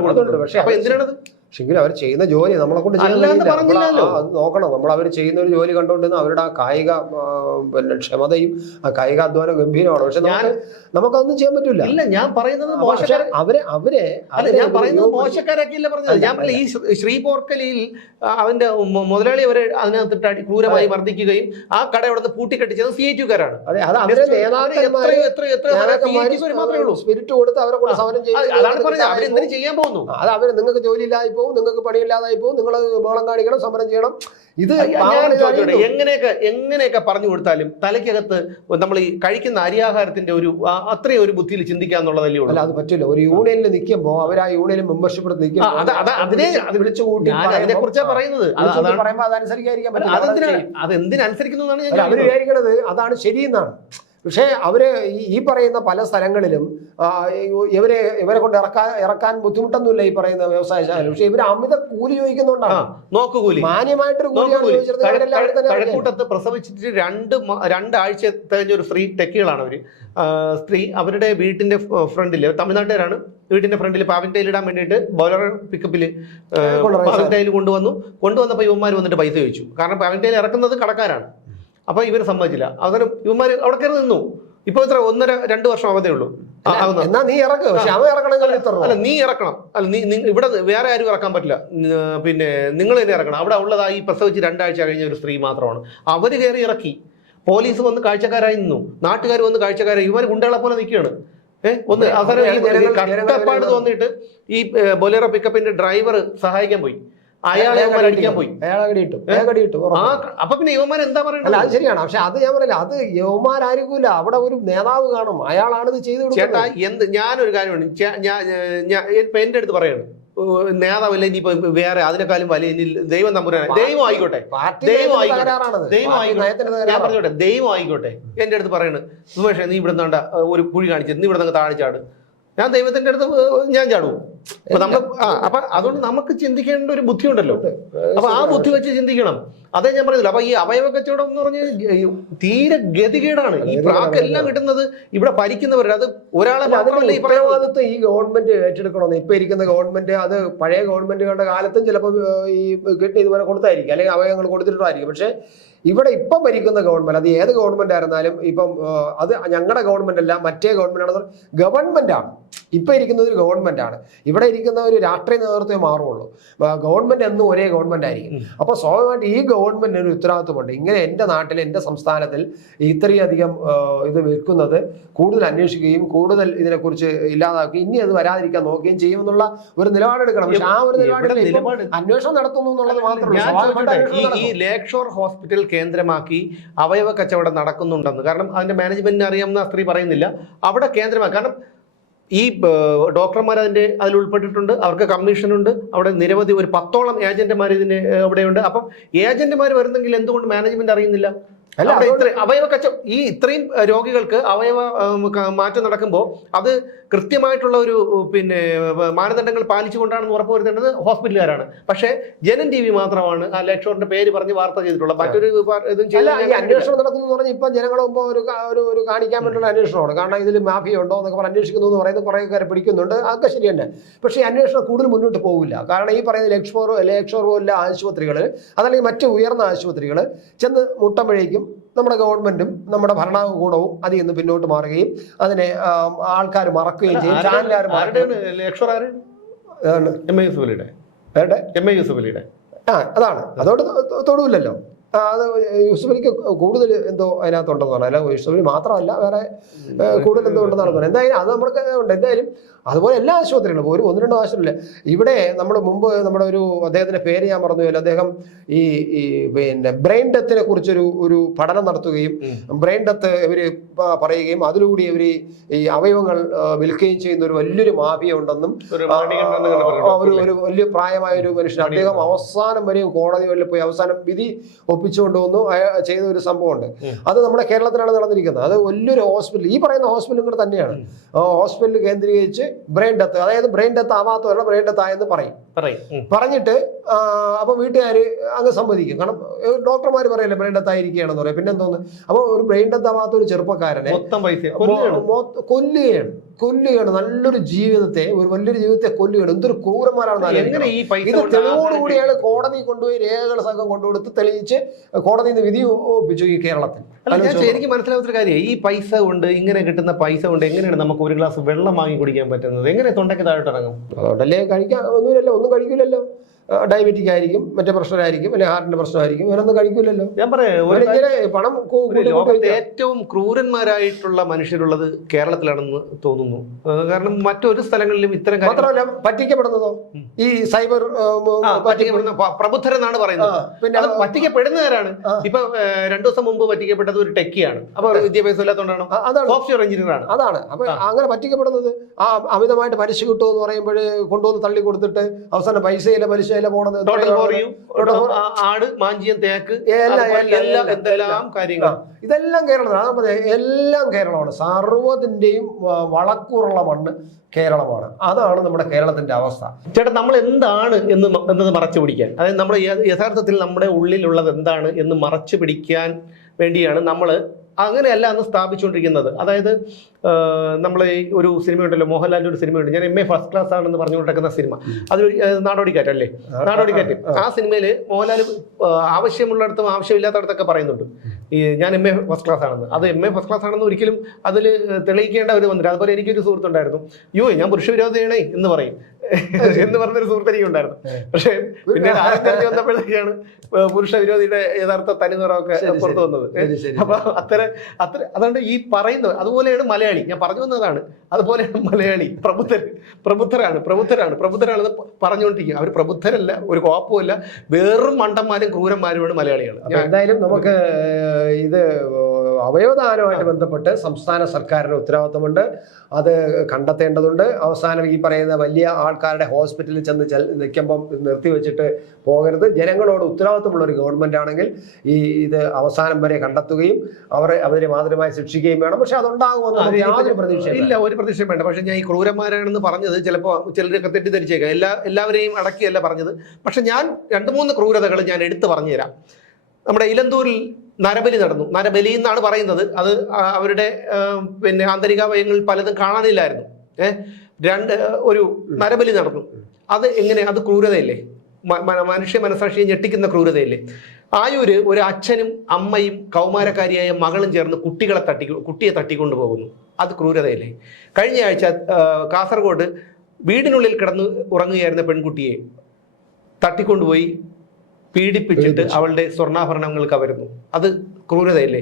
കൊടുക്കുന്നത്. പക്ഷെ അപ്പൊ എന്തിനാണത്? പക്ഷെങ്കിലും അവർ ചെയ്യുന്ന ജോലി നമ്മളെ കൊണ്ട് നോക്കണം. നമ്മൾ അവർ ചെയ്യുന്ന ഒരു ജോലി കണ്ടുകൊണ്ടിരുന്ന അവരുടെ ആ കായിക പിന്നെ ക്ഷമതയും ആ കായികാധ്വാനം ഗംഭീരമാണ്. പക്ഷെ നമുക്കതൊന്നും ചെയ്യാൻ പറ്റില്ല. ഇല്ല, ഞാൻ പറയുന്നത് മോശക്കാരൊക്കെ ഇല്ല പറഞ്ഞത്. ഞാൻ ഈ ശ്രീ പോർക്കലിയിൽ അവന്റെ മുതലാളി അവരെ അതിനകത്തിട്ട് ക്രൂരമായി മർദ്ദിക്കുകയും ആ കട അവിടെ പൂട്ടിക്കെട്ടിച്ചത് CITU-കാരാണ്. സ്പിരിറ്റ് കൊടുത്ത് അവരെ കൊണ്ട് സമരം ചെയ്യും. അതാണ് പറഞ്ഞത്. അവരെന്തിനും ചെയ്യാൻ പോകുന്നു. അത് അവര് നിങ്ങൾക്ക് ജോലിയില്ലായി പോകും, നിങ്ങൾക്ക് പണിയില്ലാതായി പോകും, നിങ്ങൾ ബഹളം കാണിക്കണം, സമരം ചെയ്യണം. ഇത് എങ്ങനെയൊക്കെ പറഞ്ഞു കൊടുത്താലും തലയ്ക്കകത്ത് നമ്മൾ ഈ കഴിക്കുന്ന അരിയാഹാരത്തിന്റെ അത്രയും ഒരു ബുദ്ധിയിൽ ചിന്തിക്കാന്നുള്ളതല്ലേ ഉള്ളൂ. അല്ല, അത് പറ്റില്ല. ഒരു യൂണിയനിൽ നിൽക്കുമ്പോൾ അവർ ആ യൂണിയനിൽ മെമ്പർഷിപ്പ് എടുത്ത് നിൽക്കുമ്പോൾ വിളിച്ചുകൂട്ടി അതിനെ കുറിച്ചാണ് പറയുന്നത്. പറയുമ്പോൾ അതനുസരിക്കാതിരിക്കാൻ പറ്റില്ല. അതെന്തിനനുസരിക്കുന്നതാണ് അവർ വിചാരിക്കുന്നത് അതാണ് ശരിയെന്നാണ്. പക്ഷേ അവര് ഈ പറയുന്ന പല സ്ഥലങ്ങളിലും ഇവരെ കൊണ്ട് ഇറക്കാൻ ബുദ്ധിമുട്ടൊന്നുമില്ല ഈ പറയുന്ന വ്യവസായശാല. പക്ഷെ ഇവര് അമിത കൂലി ചോദിക്കുന്നുണ്ടാണ്. നോക്കുകൂലി മാന്യമായിട്ടൊരു കൂലിയാണ് ചോദിച്ചിരുന്നത്. കഴക്കൂട്ടത്ത് പ്രസവിച്ചിട്ട് രണ്ടാഴ്ച തികഞ്ഞ ഒരു സ്ത്രീ ടെക്കികളാണ് അവര്. സ്ത്രീ അവരുടെ വീട്ടിന്റെ ഫ്രണ്ടില്, തമിഴ്നാട്ടുകാരാണ്, വീടിന്റെ ഫ്രണ്ടിൽ പാവൻടൈൽ ഇടാൻ വേണ്ടിയിട്ട് ബോലറോ പിക്കപ്പിൽ പാവൻടൈൽ കൊണ്ടുവന്നപ്പോൾ ഇവന്മാർ വന്നിട്ട് പൈസ ചോദിച്ചു. കാരണം പാവൻടൈൽ ഇറക്കുന്നത് കടക്കാരാണ്. അപ്പൊ ഇവർ സമ്മതിച്ചില്ല. അവസാനം ഇവന്മാർ അവിടെ കയറി നിന്നു. ഇപ്പൊ ഇത്ര 1-2 വർഷം ആവതേ ഉള്ളൂ. എന്നാ നീ ഇറക്ക്. പക്ഷെ അവൻ ഇറക്കണം. അല്ല, നീ ഇറക്കണം. അല്ല, നീ ഇവിടെ വേറെ ആരും ഇറക്കാൻ പറ്റില്ല. പിന്നെ നിങ്ങൾ തന്നെ ഇറക്കണം. അവിടെ ഉള്ളതായി പ്രസവിച്ച് 2 ആഴ്ച കഴിഞ്ഞ ഒരു സ്ത്രീ മാത്രമാണ്. അവര് കയറി ഇറക്കി. പോലീസ് വന്ന് കാഴ്ചക്കാരായി നിന്നു, നാട്ടുകാർ വന്ന് കാഴ്ചക്കാരായി. ഇവർ ഗുണ്ടകളെ പോലെ നിൽക്കുകയാണ്. ഒന്ന് അവസാനം കഷ്ടപ്പാട് തോന്നിയിട്ട് ഈ ബൊലേറോ പിക്കപ്പിന്റെ ഡ്രൈവർ സഹായിക്കാൻ പോയി. അയാളെ അടിക്കാൻ പോയി. അപ്പൊ പിന്നെ യുവമാർ എന്താ പറയുന്നത്? അത് ശരിയാണ്. പക്ഷെ അത് ഞാൻ പറയില്ല, അത് യുവമാരായിരിക്കൂല. അവിടെ ഒരു നേതാവ് കാണും, അയാളാണ് ഇത് ചെയ്തു ചേട്ടാ. ഞാനൊരു കാര്യമാണ്, എന്റെ അടുത്ത് പറയാണ്, നേതാവല്ല ഇനിയിപ്പോ വേറെ അതിനെക്കാളും വലിയ ദൈവം തമ്പുരാൻ, ദൈവം ആയിക്കോട്ടെ, ഞാൻ പറഞ്ഞോട്ടെ, ദൈവം ആയിക്കോട്ടെ. എന്റെ അടുത്ത് പറയണ്, സുമേഷ് നീ ഇവിടെ നിന്നാണ്ട ഒരു കുഴി കാണിച്ചത്, നീ ഇവിടെ നിന്ന് താഴെ ചാട്. ഞാൻ ദൈവത്തിന്റെ അടുത്ത് ഞാൻ ചാടും. അപ്പൊ നമ്മൾ അപ്പൊ അതുകൊണ്ട് നമുക്ക് ചിന്തിക്കേണ്ട ഒരു ബുദ്ധി ഉണ്ടല്ലോ. അപ്പൊ ആ ബുദ്ധി വെച്ച് ചിന്തിക്കണം. അതേ ഞാൻ പറയുന്നില്ല. അപ്പൊ ഈ അവയവ കച്ചവടം എന്ന് പറഞ്ഞാൽ തീരെ ഗതികേടാണ്. ഈ പ്രാക്കെല്ലാം കിട്ടുന്നത് ഇവിടെ ഭരിക്കുന്നവർ. അത് ഒരാളെ മാത്രമല്ല. ഈ ഗവൺമെന്റ് ഏറ്റെടുക്കണമെന്ന് ഇപ്പൊ ഇരിക്കുന്ന ഗവൺമെന്റ്, അത് പഴയ ഗവൺമെന്റുകളുടെ കാലത്തും ചിലപ്പോൾ ഈ കിട്ടി ഇതുപോലെ കൊടുത്തായിരിക്കും, അല്ലെങ്കിൽ അവയവങ്ങൾ കൊടുത്തിട്ടായിരിക്കും. പക്ഷെ ഇവിടെ ഇപ്പം ഭരിക്കുന്ന ഗവൺമെന്റ്, അത് ഏത് ഗവൺമെന്റ് ആയിരുന്നാലും, ഇപ്പം അത് ഞങ്ങളുടെ ഗവൺമെന്റ് അല്ല, മറ്റേ ഗവൺമെന്റ് ആണ്, ഗവൺമെന്റാണ്. ഇപ്പൊ ഇരിക്കുന്നത് ഒരു ഗവൺമെന്റ് ആണ്. ഇവിടെ ഇരിക്കുന്ന ഒരു രാഷ്ട്രീയ നേതൃത്വം മാറുള്ളൂ. ഗവൺമെന്റ് എന്നും ഒരേ ഗവൺമെന്റ് ആയിരിക്കും. അപ്പൊ സ്വാഭാവികമായിട്ട് ഈ ഗവൺമെന്റിന് ഒരു ഉത്തരവാദിത്വമുണ്ട്. ഇങ്ങനെ എന്റെ നാട്ടിൽ, എന്റെ സംസ്ഥാനത്തിൽ ഇത്രയധികം ഇത് വിൽക്കുന്നത് കൂടുതൽ അന്വേഷിക്കുകയും കൂടുതൽ ഇതിനെക്കുറിച്ച് ഇല്ലാതാക്കുകയും ഇനി അത് വരാതിരിക്കാൻ നോക്കുകയും ചെയ്യുമെന്നുള്ള ഒരു നിലപാടെടുക്കണം. പക്ഷെ ആ ഒരു നിലപാട് അന്വേഷണം നടത്തുന്നു എന്നുള്ളത് മാത്രമേ. ഈ ലേക്ക് ഷോർ ഹോസ്പിറ്റൽ കേന്ദ്രമാക്കി അവയവ കച്ചവടം നടക്കുന്നുണ്ടെന്ന്, കാരണം അതിന്റെ മാനേജ്മെന്റിന് അറിയാമെന്ന് സ്ത്രീ പറയുന്നില്ല. അവിടെ കേന്ദ്രമാക്കി, കാരണം ഈ ഡോക്ടർമാർ അതിൽ ഉൾപ്പെട്ടിട്ടുണ്ട്. അവർക്ക് കമ്മീഷനുണ്ട്. അവിടെ നിരവധി ഒരു 10ഓളം ഏജന്റുമാർ ഇതിന് ഇവിടെയുണ്ട്. അപ്പം ഏജന്റുമാർ വരുന്നെങ്കിൽ എന്തുകൊണ്ട് മാനേജ്മെന്റ് അറിയുന്നില്ല? അവയവ കച്ചവടം, ഈ ഇത്രയും രോഗികൾക്ക് അവയവ മാറ്റം നടക്കുമ്പോൾ അത് കൃത്യമായിട്ടുള്ള ഒരു പിന്നെ മാനദണ്ഡങ്ങൾ പാലിച്ചുകൊണ്ടാണെന്ന് ഉറപ്പുവരുത്തേണ്ടത് ഹോസ്പിറ്റലുകാരാണ്. പക്ഷേ ജനൻ TV മാത്രമാണ് ആ ലേക്ക് ഷോറിന്റെ പേര് പറഞ്ഞ് വാർത്ത ചെയ്തിട്ടുള്ളത്. മറ്റൊരു അന്വേഷണം നടക്കുന്നു പറഞ്ഞാൽ ഇപ്പം ജനങ്ങളുടെ മുമ്പ് ഒരു കാണിക്കാൻ വേണ്ടിയുള്ള അന്വേഷണമാണ്. കാരണം ഇതിൽ മാഫിയ ഉണ്ടോ എന്നൊക്കെ പറഞ്ഞ് അന്വേഷിക്കുന്നു എന്ന് പറയുന്നത് കുറേ പേരെ പിടിക്കുന്നുണ്ട്. അതൊക്കെ ശരി തന്നെ. പക്ഷേ ഈ അന്വേഷണം കൂടുതൽ മുന്നോട്ട് പോകില്ല. കാരണം ഈ പറയുന്ന ലേക്ക് ഷോർ പോലുള്ള ആശുപത്രികൾ, അതല്ലെങ്കിൽ മറ്റ് ഉയർന്ന ആശുപത്രികൾ ചെന്ന് മുട്ടുമ്പോഴേക്കും നമ്മുടെ ഗവൺമെന്റും നമ്മുടെ ഭരണകൂടവും അതിൽ നിന്ന് പിന്നോട്ട് മാറുകയും അതിനെ ആൾക്കാർ മറക്കുകയും ചെയ്യും. അതാണ്, അതോട് തൊടുവില്ലല്ലോ. അത് യൂസുഫ് അലിക്ക് കൂടുതൽ എന്തോ അതിനകത്തുണ്ടെന്ന് പറഞ്ഞാൽ, അല്ല യൂസുഫ് അലി മാത്രമല്ല, വേറെ കൂടുതൽ എന്തോ ഉണ്ടെന്നാണ് പറഞ്ഞത്. എന്തായാലും അത് നമുക്ക് ഉണ്ട്. എന്തായാലും അതുപോലെ എല്ലാ ആശുപത്രികളും, ഒരു 1-2 ആശുപത്രിയില്ല. ഇവിടെ നമ്മൾ മുമ്പ് നമ്മുടെ ഒരു അദ്ദേഹത്തിന്റെ പേര് ഞാൻ മറന്നുപോയില്ല, അദ്ദേഹം ഈ പിന്നെ ബ്രെയിൻ ഡെത്തിനെ കുറിച്ചൊരു പഠനം നടത്തുകയും ബ്രെയിൻ ഡെത്ത് ഇവര് പറയുകയും അതിലൂടെ ഇവർ ഈ അവയവങ്ങൾ വിൽക്കുകയും ചെയ്യുന്ന ഒരു വലിയൊരു മാഫിയ ഉണ്ടെന്നും, ഒരു വലിയ പ്രായമായ ഒരു മനുഷ്യൻ, അദ്ദേഹം അവസാനം വരെയും കോടതി വരെ പോയി അവസാനം വിധി ഒപ്പിച്ചുകൊണ്ടുവന്നു ചെയ്ത ഒരു സംഭവമുണ്ട്. അത് നമ്മുടെ കേരളത്തിലാണ് നടന്നിരിക്കുന്നത്. അത് വലിയൊരു ഹോസ്പിറ്റൽ, ഈ പറയുന്ന ഹോസ്പിറ്റലും കൂടെ തന്നെയാണ്. ഹോസ്പിറ്റൽ കേന്ദ്രീകരിച്ച് ബ്രെയിൻ ഡെത്ത്, അതായത് ബ്രെയിൻ ഡെത്ത് ആവാത്തവരുടെ ബ്രെയിൻ ഡെത്ത് ആയെന്ന് പറഞ്ഞിട്ട് അപ്പൊ വീട്ടുകാർ അങ്ങ് സമ്മതിക്കും. കാരണം ഡോക്ടർമാർ പറയല്ലേ ബ്രെയിൻ ഡെത്ത് ആയിരിക്കുകയാണെന്ന് പറയാം. പിന്നെ എന്തോന്ന്, അപ്പൊ ഒരു ബ്രെയിൻ ഡെത്ത് ആവാത്ത ഒരു ചെറുപ്പക്കാരനെ കൊല്ലുകയാണ്. നല്ലൊരു ജീവിതത്തെ, ഒരു വലിയൊരു ജീവിതത്തെ കൊല്ലുകയാണ്. എന്തൊരു ക്രൂരന്മാരാണെന്ന്. ഇത് തെളിവോടുകൂടിയാണ് കോടതി കൊണ്ടുപോയി രേഖകൾ സംഘം കൊണ്ടുകൊടുത്ത് തെളിയിച്ച് കോടതിയിൽ നിന്ന് വിധി ഒപ്പിച്ചു ഈ കേരളത്തിൽ. എനിക്ക് മനസ്സിലാവുന്ന കാര്യം, ഈ പൈസ കൊണ്ട്, ഇങ്ങനെ കിട്ടുന്ന പൈസ കൊണ്ട് എങ്ങനെയാണ് നമുക്ക് ഒരു ഗ്ലാസ് വെള്ളം വാങ്ങി കുടിക്കാൻ പറ്റുന്നത്? എങ്ങനെ തൊണ്ടയ്ക്ക് താഴോട്ട് ഇറങ്ങും? അതുകൊണ്ടല്ലേ കഴിക്കാൻ ഒന്നും കഴിക്കില്ലല്ലോ. ഡയബറ്റിക് ആയിരിക്കും, മറ്റേ പ്രശ്നമായിരിക്കും, അല്ലെങ്കിൽ ഹാർട്ടിന്റെ പ്രശ്നമായിരിക്കും, ഇവരൊന്നും കഴിക്കില്ലല്ലോ. ഞാൻ പറയാം, പണം ലോകത്തെ ഏറ്റവും ക്രൂരന്മാരായിട്ടുള്ള മനുഷ്യരുള്ളത് കേരളത്തിലാണെന്ന് തോന്നുന്നു. കാരണം മറ്റൊരു സ്ഥലങ്ങളിലും ഇത്തരം മാത്രമല്ല, പറ്റിക്കപ്പെടുന്നതോ ഈ സൈബർ പ്രബുദ്ധരെന്നാണ് പറയുന്നത്. പിന്നെ അത് പറ്റിക്കപ്പെടുന്നവരാണ്. ഇപ്പൊ 2 ദിവസം മുമ്പ് പറ്റിക്കപ്പെട്ടത് ഒരു ടെക്കിയാണ്. അപ്പൊ വിദ്യാഭ്യാസം ഇല്ലാത്തതുകൊണ്ടാണ്, സോഫ്റ്റ്വെയർ എഞ്ചിനീയർ ആണ്. അതാണ്. അപ്പൊ അങ്ങനെ പറ്റിക്കപ്പെടുന്നത് ആ അമിതമായിട്ട് പലിശ കിട്ടുമെന്ന് പറയുമ്പോൾ കൊണ്ടുവന്ന് തള്ളി കൊടുത്തിട്ട് അവസാനം പൈസയിലെ പലിശ വിദേശയില പോണെന്ന് ടോട്ടൽ ഫോർ യു, ആട്, മാഞ്ചിയം, തേക്ക്, എന്തെല്ലാം കാര്യങ്ങൾ ഇതെല്ലാം കേരളത്തിലാണ്. അതാ പറഞ്ഞത്, എല്ലാം കേരളമാണ്. സർവ്വതിന്റെയും വളക്കൂറുള്ള മണ്ണ് കേരളമാണ്. അതാണ് നമ്മുടെ കേരളത്തിന്റെ അവസ്ഥ. ചേട്ടാ, നമ്മൾ എന്താണ് എന്നത് മറച്ചു പിടിക്കാൻ, അതായത് നമ്മൾ യഥാർത്ഥത്തിൽ നമ്മുടെ ഉള്ളിലുള്ളത് എന്താണ് എന്ന് മറച്ചു പിടിക്കാൻ വേണ്ടിയാണ് നമ്മൾ അങ്ങനെയല്ല അന്ന് സ്ഥാപിച്ചുകൊണ്ടിരിക്കുന്നത്. അതായത് നമ്മൾ ഒരു സിനിമയുണ്ടല്ലോ, മോഹൻലാലിന്റെ ഒരു സിനിമയുണ്ട്, ഞാൻ MA ഫസ്റ്റ് ക്ലാസ് ആണെന്ന് പറഞ്ഞുകൊണ്ടിരിക്കുന്ന സിനിമ, അതൊരു നാടോടിക്കാറ്റല്ലേ, നാടോടിക്കാറ്റ്. ആ സിനിമയിൽ മോഹൻലാൽ ആവശ്യമുള്ളിടത്തും ആവശ്യമില്ലാത്തടത്തൊക്കെ പറയുന്നുണ്ട് ഞാൻ MA ഫസ്റ്റ് ക്ലാസ് ആണെന്ന്. അത് MA ഫസ്റ്റ് ക്ലാസ് ആണെന്ന് ഒരിക്കലും അതിൽ തെളിയിക്കേണ്ട ഒരു വന്നില്ല. അതുപോലെ എനിക്കൊരു സുഹൃത്തുണ്ടായിരുന്നു, ഞാൻ പുരുഷ വിരോധിയാണേ എന്ന് പറയും എന്ന് പറഞ്ഞൊരു സുഹൃത്ത് എനിക്കുണ്ടായിരുന്നു. പക്ഷേ പിന്നെ ആദ്യം വന്നപ്പോഴത്തേക്കാണ് പുരുഷ വിരോധിയുടെ യഥാർത്ഥ തനിനിറമൊക്കെ പുറത്തു വന്നത്. അപ്പൊ അതുകൊണ്ട് ഈ പറയുന്നത് അതുപോലെയാണ് മലയാളി. ഞാൻ പറഞ്ഞു വന്നതാണ്, അതുപോലെയാണ് മലയാളി. പ്രബുദ്ധരാണ് പറഞ്ഞുകൊണ്ടിരിക്കുക. അവർ പ്രബുദ്ധരല്ല, ഒരു കുഴപ്പമില്ല, വേറും മണ്ടന്മാരും ക്രൂരന്മാരുമാണ് മലയാളികൾ. എന്തായാലും നമുക്ക് ഇത് അവയവദാനവുമായിട്ട് ബന്ധപ്പെട്ട് സംസ്ഥാന സർക്കാരിന് ഉത്തരവാദിത്തമുണ്ട്. അത് കണ്ടെത്തേണ്ടതുണ്ട്. അവസാനം ഈ പറയുന്ന വലിയ ആൾക്കാരുടെ ഹോസ്പിറ്റലിൽ ചെന്ന് നിൽക്കുമ്പം നിർത്തിവെച്ചിട്ട് പോകരുത്. ജനങ്ങളോട് ഉത്തരവാദിത്തമുള്ള ഒരു ഗവൺമെന്റ് ആണെങ്കിൽ ഇത് അവസാനം വരെ കണ്ടെത്തുകയും അവരെ മാതൃമായി ശിക്ഷിക്കുകയും വേണം. പക്ഷെ അതുണ്ടാകുമെന്ന് യാതൊരു പ്രതീക്ഷയില്ല, ഒരു പ്രതീക്ഷയും വേണ്ട. പക്ഷെ ഞാൻ ഈ ക്രൂരന്മാരാണെന്ന് പറഞ്ഞത് ചിലപ്പോൾ ചിലരൊക്കെ തെറ്റിദ്ധരിച്ചേക്കാം. എല്ലാവരെയും അടക്കിയല്ല പറഞ്ഞത്. പക്ഷെ ഞാൻ 2-3 ക്രൂരതകൾ ഞാൻ എടുത്തു പറഞ്ഞുതരാം. നമ്മുടെ ഇലന്തൂരിൽ നരബലി നടന്നു. നരബലി എന്നാണ് പറയുന്നത്. അത് അവരുടെ പിന്നെ ആന്തരികാവയങ്ങളിൽ പലതും കാണാനില്ലായിരുന്നു. ഒരു നരബലി നടന്നു. അത് അത് ക്രൂരതയല്ലേ? മനുഷ്യ മനസാക്ഷിയെ ഞെട്ടിക്കുന്ന ക്രൂരതയല്ലേ? ആയൂര് ഒരു അച്ഛനും അമ്മയും കൗമാരക്കാരിയായ മകളും ചേർന്ന് കുട്ടിയെ തട്ടിക്കൊണ്ടു പോകുന്നു. അത് ക്രൂരതയല്ലേ? കഴിഞ്ഞ ആഴ്ച കാസർഗോഡ് വീടിനുള്ളിൽ കിടന്ന് ഉറങ്ങുകയായിരുന്ന പെൺകുട്ടിയെ തട്ടിക്കൊണ്ടുപോയി പീഡിപ്പിച്ചിട്ട് അവളുടെ സ്വർണ്ണാഭരണങ്ങൾ കവരുന്നു. അത് ക്രൂരതയല്ലേ?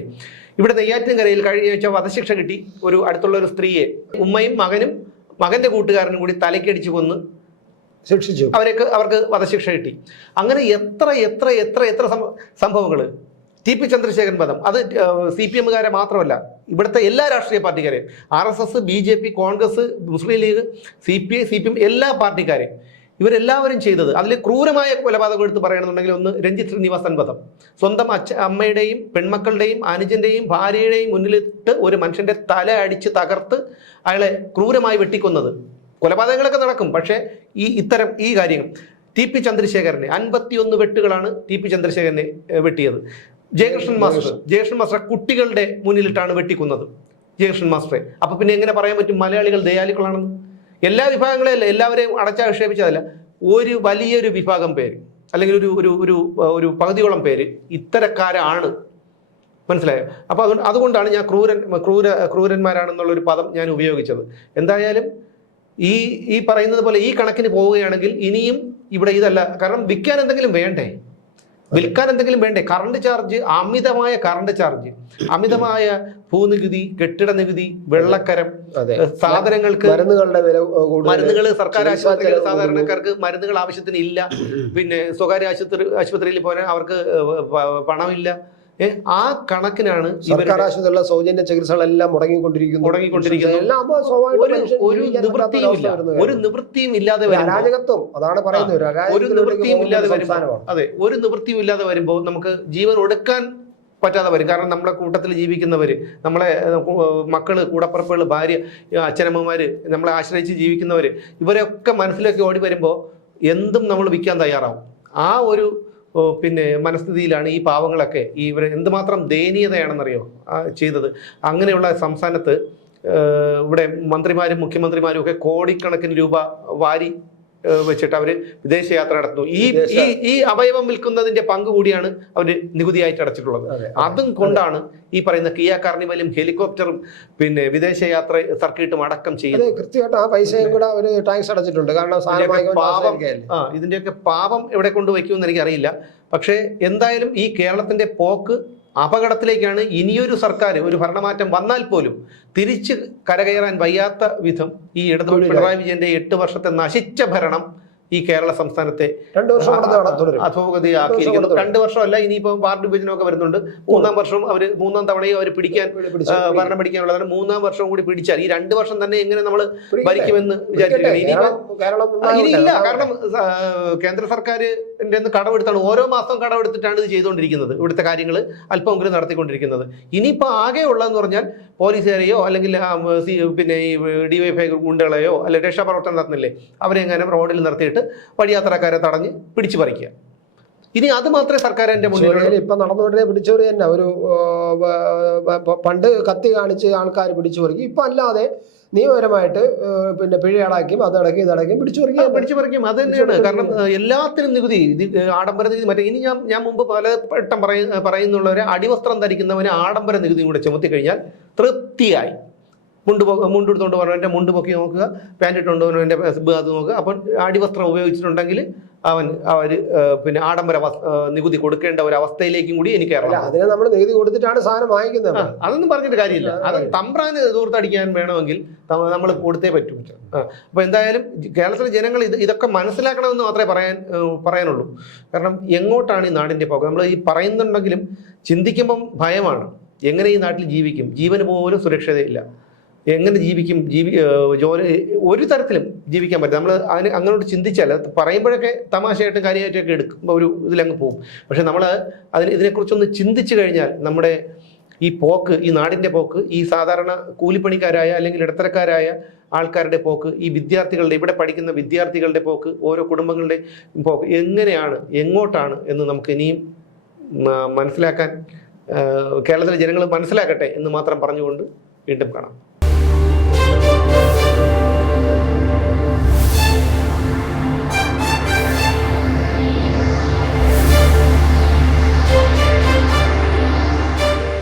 ഇവിടെ നെയ്യാറ്റിൻകരയിൽ കഴിഞ്ഞ ആഴ്ച വധശിക്ഷ കിട്ടി. ഒരു അടുത്തുള്ള ഒരു സ്ത്രീയെ ഉമ്മയും മകനും മകന്റെ കൂട്ടുകാരനും കൂടി തലക്കടിച്ചു കൊന്ന് ശിക്ഷിച്ചു. അവർക്ക് വധശിക്ഷ കിട്ടി. അങ്ങനെ എത്ര എത്ര എത്ര എത്ര സംഭവങ്ങൾ. TP ചന്ദ്രശേഖരൻ വധം, അത് CPM-കാരെ മാത്രമല്ല, ഇവിടുത്തെ എല്ലാ രാഷ്ട്രീയ പാർട്ടിക്കാരെയും, RSS, BJP, കോൺഗ്രസ്, മുസ്ലിം ലീഗ്, CPI, CPM എല്ലാ പാർട്ടിക്കാരെയും ഇവരെല്ലാവരും ചെയ്തത്. അതിൽ ക്രൂരമായ കൊലപാതകം എടുത്ത് പറയണമെന്നുണ്ടെങ്കിൽ ഒന്ന് രഞ്ജിത്ത് ശ്രീനിവാസൻ വധം. സ്വന്തം അമ്മയുടെയും പെൺമക്കളുടെയും അനുജന്റെയും ഭാര്യയുടെയും മുന്നിലിട്ട് ഒരു മനുഷ്യന്റെ തല അടിച്ച് തകർത്ത് അയാളെ ക്രൂരമായി വെട്ടിക്കൊന്നത്. കൊലപാതകങ്ങളൊക്കെ നടക്കും, പക്ഷേ ഇത്തരം കാര്യങ്ങൾ. TP ചന്ദ്രശേഖരനെ 51 വെട്ടുകളാണ് TP ചന്ദ്രശേഖരനെ വെട്ടിയത്. ജയകൃഷ്ണൻ മാസ്റ്റർ കുട്ടികളുടെ മുന്നിലിട്ടാണ് വെട്ടിക്കുന്നത് ജയകൃഷ്ണൻ മാസ്റ്ററെ. അപ്പൊ പിന്നെ എങ്ങനെ പറയാൻ പറ്റും മലയാളികൾ ദയാലുക്കളാണെന്ന്? എല്ലാ വിഭാഗങ്ങളെയല്ല, എല്ലാവരെയും അടച്ചാക്ഷേപിച്ചതല്ല, ഒരു വലിയൊരു വിഭാഗം പേര് അല്ലെങ്കിൽ ഒരു പകുതിയോളം പേര് ഇത്തരക്കാരാണ്. മനസ്സിലായോ? അപ്പോൾ അതുകൊണ്ടാണ് ഞാൻ ക്രൂരന്മാരാണെന്നുള്ളൊരു പദം ഞാൻ ഉപയോഗിച്ചത്. എന്തായാലും ഈ പറയുന്നത് പോലെ ഈ കണക്കിന് പോവുകയാണെങ്കിൽ ഇനിയും ഇവിടെ ഇതല്ല. കാരണം വിൽക്കാൻ എന്തെങ്കിലും വേണ്ടേ? കറണ്ട് ചാർജ്, അമിതമായ കറണ്ട് ചാർജ്, അമിതമായ ഭൂനികുതി, കെട്ടിട നികുതി, വെള്ളക്കരം, സാധനങ്ങൾക്ക് മരുന്നുകൾ, സർക്കാർ ആശുപത്രികൾ സാധാരണക്കാർക്ക് മരുന്നുകൾ ആവശ്യത്തിന് ഇല്ല. പിന്നെ സ്വകാര്യ ആശുപത്രിയിൽ പോകാൻ അവർക്ക് പണമില്ല. ആ കണക്കിനാണ് സർക്കാർ ആശുപത്രിയിലുള്ള സൗജന്യ ചികിത്സകളെല്ലാം മുടങ്ങിക്കൊണ്ടിരിക്കുന്നു. ഒരു നിവൃത്തിയും ഇല്ലാതെ അരാജകത്വം, അതാണ് പറയുന്നത്. ഒരു നിവൃത്തിയും ഇല്ലാതെ ഒരു നിവൃത്തിയും ഇല്ലാതെ വരുമ്പോൾ നമുക്ക് ജീവൻ ഒടുക്കാൻ പറ്റാതെ വരും. കാരണം നമ്മുടെ കൂട്ടത്തിൽ ജീവിക്കുന്നവര്, നമ്മളെ മക്കള്, കൂടപ്പറപ്പുകൾ, ഭാര്യ, അച്ഛനമ്മമാര്, നമ്മളെ ആശ്രയിച്ച് ജീവിക്കുന്നവര്, ഇവരൊക്കെ മനസ്സിലേക്ക് ഓടി വരുമ്പോൾ എന്തും നമ്മൾ വിൽക്കാൻ തയ്യാറാവും. ആ ഒരു പിന്നെ മനസ്ഥിതിയിലാണ് ഈ പാവങ്ങളൊക്കെ. ഇവർ എന്തുമാത്രം ദയനീയതയാണെന്നറിയോ ചെയ്തത്. അങ്ങനെയുള്ള സംസ്ഥാനത്ത് ഇവിടെ മന്ത്രിമാരും മുഖ്യമന്ത്രിമാരും ഒക്കെ കോടിക്കണക്കിന് രൂപ വാരി വെച്ചിട്ട് അവര് വിദേശയാത്ര നടത്തുന്നു. ഈ അവയവം വിൽക്കുന്നതിന്റെ പങ്ക് കൂടിയാണ് അവര് നികുതിയായിട്ട് അടച്ചിട്ടുള്ളത്. അതും കൊണ്ടാണ് ഈ പറയുന്ന കിയ കാർണിവലും ഹെലികോപ്റ്ററും പിന്നെ വിദേശയാത്ര സർക്കിട്ടും അടക്കം ചെയ്യുന്നത്. കൃത്യമായിട്ട് ആ പൈസയും കൂടെ ഒരു ടാക്സ് അടച്ചിട്ടുണ്ട്. കാരണം ഇതിന്റെയൊക്കെ പാപം എവിടെ കൊണ്ടുവയ്ക്കുമെന്ന് എനിക്കറിയില്ല. പക്ഷേ എന്തായാലും ഈ കേരളത്തിന്റെ പോക്ക് അപകടത്തിലേക്കാണ്. ഇനിയൊരു സർക്കാർ, ഒരു ഭരണമാറ്റം വന്നാൽ പോലും തിരിച്ച് കരകയറാൻ വയ്യാത്ത വിധം ഈ പിണറായി വിജയന്റെ 8 വർഷത്തെ നശിച്ച ഭരണം ഈ കേരള സംസ്ഥാനത്തെ 2 വർഷം തുടരും. അധോഗതിയാക്കിയിരിക്കുന്നു. 2 വർഷമല്ല, ഇനിയിപ്പോൾ വാർഡ് വിഭജനമൊക്കെ വരുന്നുണ്ട്. 3-ാം വർഷവും മൂന്നാം തവണയും അവർ ഭരണം പിടിക്കാനുള്ളതാണ്. 3-ാം വർഷവും കൂടി പിടിച്ചാൽ ഈ 2 വർഷം തന്നെ എങ്ങനെ നമ്മൾ ഭരിക്കുമെന്ന് വിചാരിച്ചിരിക്കുന്നത്. ഇനിയില്ല, കാരണം കേന്ദ്ര സർക്കാരിന്റെ കടമെടുത്താണ്, ഓരോ മാസം കടമെടുത്തിട്ടാണ് ഇത് ചെയ്തുകൊണ്ടിരിക്കുന്നത്. ഇവിടുത്തെ കാര്യങ്ങൾ അല്പമെങ്കിലും നടത്തിക്കൊണ്ടിരിക്കുന്നത്. ഇനിയിപ്പോൾ ആകെ ഉള്ളതെന്ന് പറഞ്ഞാൽ പോലീസുകാരെയോ അല്ലെങ്കിൽ പിന്നെ ഈ ഡിവൈഎഫ്ഐ ഗുണ്ടകളെയോ അല്ലെങ്കിൽ രക്ഷാപ്രവർത്തനം നടത്തുന്നില്ലേ, അവരെ എങ്ങനെ റോഡിൽ നിർത്തിയിട്ട് വഴിയാത്രക്കാരെ തടഞ്ഞ് പിടിച്ചു പറിക്കുക. ഇനി അത് മാത്രമേ സർക്കാരിന്റെ മുന്നിൽ ഇപ്പൊ നടന്നുകൊണ്ടേ പിടിച്ചവര് തന്നെ. ഒരു പണ്ട് കത്തി കാണിച്ച് ആൾക്കാർ പിടിച്ചു പറിക്കും. ഇപ്പൊ അല്ലാതെ നിയമപരമായിട്ട് പിന്നെ പിഴയടക്കും, അതടക്കും ഇതടക്കും പിടിച്ചു പറിക്കും. അത് തന്നെയാണ്. കാരണം എല്ലാത്തിനും നികുതി, ആഡംബര നികുതി. മറ്റേ ഇനി ഞാൻ മുമ്പ് പലവട്ടം പറയുന്നുള്ളവരെ അടിവസ്ത്രം ധരിക്കുന്നവന് ആഡംബര നികുതി കൂടെ ചുമത്തി കഴിഞ്ഞാൽ തൃപ്തിയായി. മുണ്ടെടുത്തുകൊണ്ട് പറഞ്ഞവൻ്റെ മുണ്ട് പൊക്കി നോക്കുക, പാൻറ് ഇട്ടുകൊണ്ടുവന്നവൻ്റെ അത് നോക്കുക. അപ്പം അടിവസ്ത്രം ഉപയോഗിച്ചിട്ടുണ്ടെങ്കിൽ അവർ പിന്നെ ആഡംബര നികുതി കൊടുക്കേണ്ട ഒരു അവസ്ഥയിലേക്കും കൂടി എനിക്ക് അതിനെ നമ്മൾ നികുതി കൊടുത്തിട്ടാണ് സാധനം വാങ്ങിക്കുന്നത്. അതൊന്നും പറഞ്ഞിട്ട് കാര്യമില്ല. അത് തമ്പ്രാന് ദൂർത്തടിക്കാൻ വേണമെങ്കിൽ നമ്മൾ കൊടുത്തേ പറ്റൂ. അപ്പൊ എന്തായാലും കേരളത്തിലെ ജനങ്ങൾ ഇതൊക്കെ മനസ്സിലാക്കണമെന്ന് മാത്രമേ പറയാനുള്ളൂ. കാരണം എങ്ങോട്ടാണ് ഈ നാടിന്റെ പോക്ക് നമ്മൾ ഈ പറയുന്നുണ്ടെങ്കിലും ചിന്തിക്കുമ്പം ഭയമാണ്. എങ്ങനെ ഈ നാട്ടിൽ ജീവിക്കും? ജീവന് പോലും സുരക്ഷിതയില്ല. എങ്ങനെ ജീവിക്കും? ജോലി ഒരു തരത്തിലും ജീവിക്കാൻ പറ്റും. നമ്മൾ അങ്ങോട്ട് ചിന്തിച്ചാൽ പറയുമ്പോഴൊക്കെ തമാശയായിട്ടും കാര്യമായിട്ടൊക്കെ എടുക്കുമ്പോൾ ഒരു ഇതിലങ്ങ് പോകും. പക്ഷെ നമ്മൾ ഇതിനെക്കുറിച്ചൊന്ന് ചിന്തിച്ചു കഴിഞ്ഞാൽ നമ്മുടെ ഈ പോക്ക്, ഈ നാടിൻ്റെ പോക്ക്, ഈ സാധാരണ കൂലിപ്പണിക്കാരായ അല്ലെങ്കിൽ ഇടത്തരക്കാരായ ആൾക്കാരുടെ പോക്ക്, ഈ വിദ്യാർത്ഥികളുടെ, ഇവിടെ പഠിക്കുന്ന വിദ്യാർത്ഥികളുടെ പോക്ക്, ഓരോ കുടുംബങ്ങളുടെ പോക്ക് എങ്ങനെയാണ്, എങ്ങോട്ടാണ് എന്ന് നമുക്ക് ഇനിയും മനസ്സിലാക്കാൻ കേരളത്തിലെ ജനങ്ങൾ മനസ്സിലാക്കട്ടെ എന്ന് മാത്രം പറഞ്ഞുകൊണ്ട് വീണ്ടും കാണാം.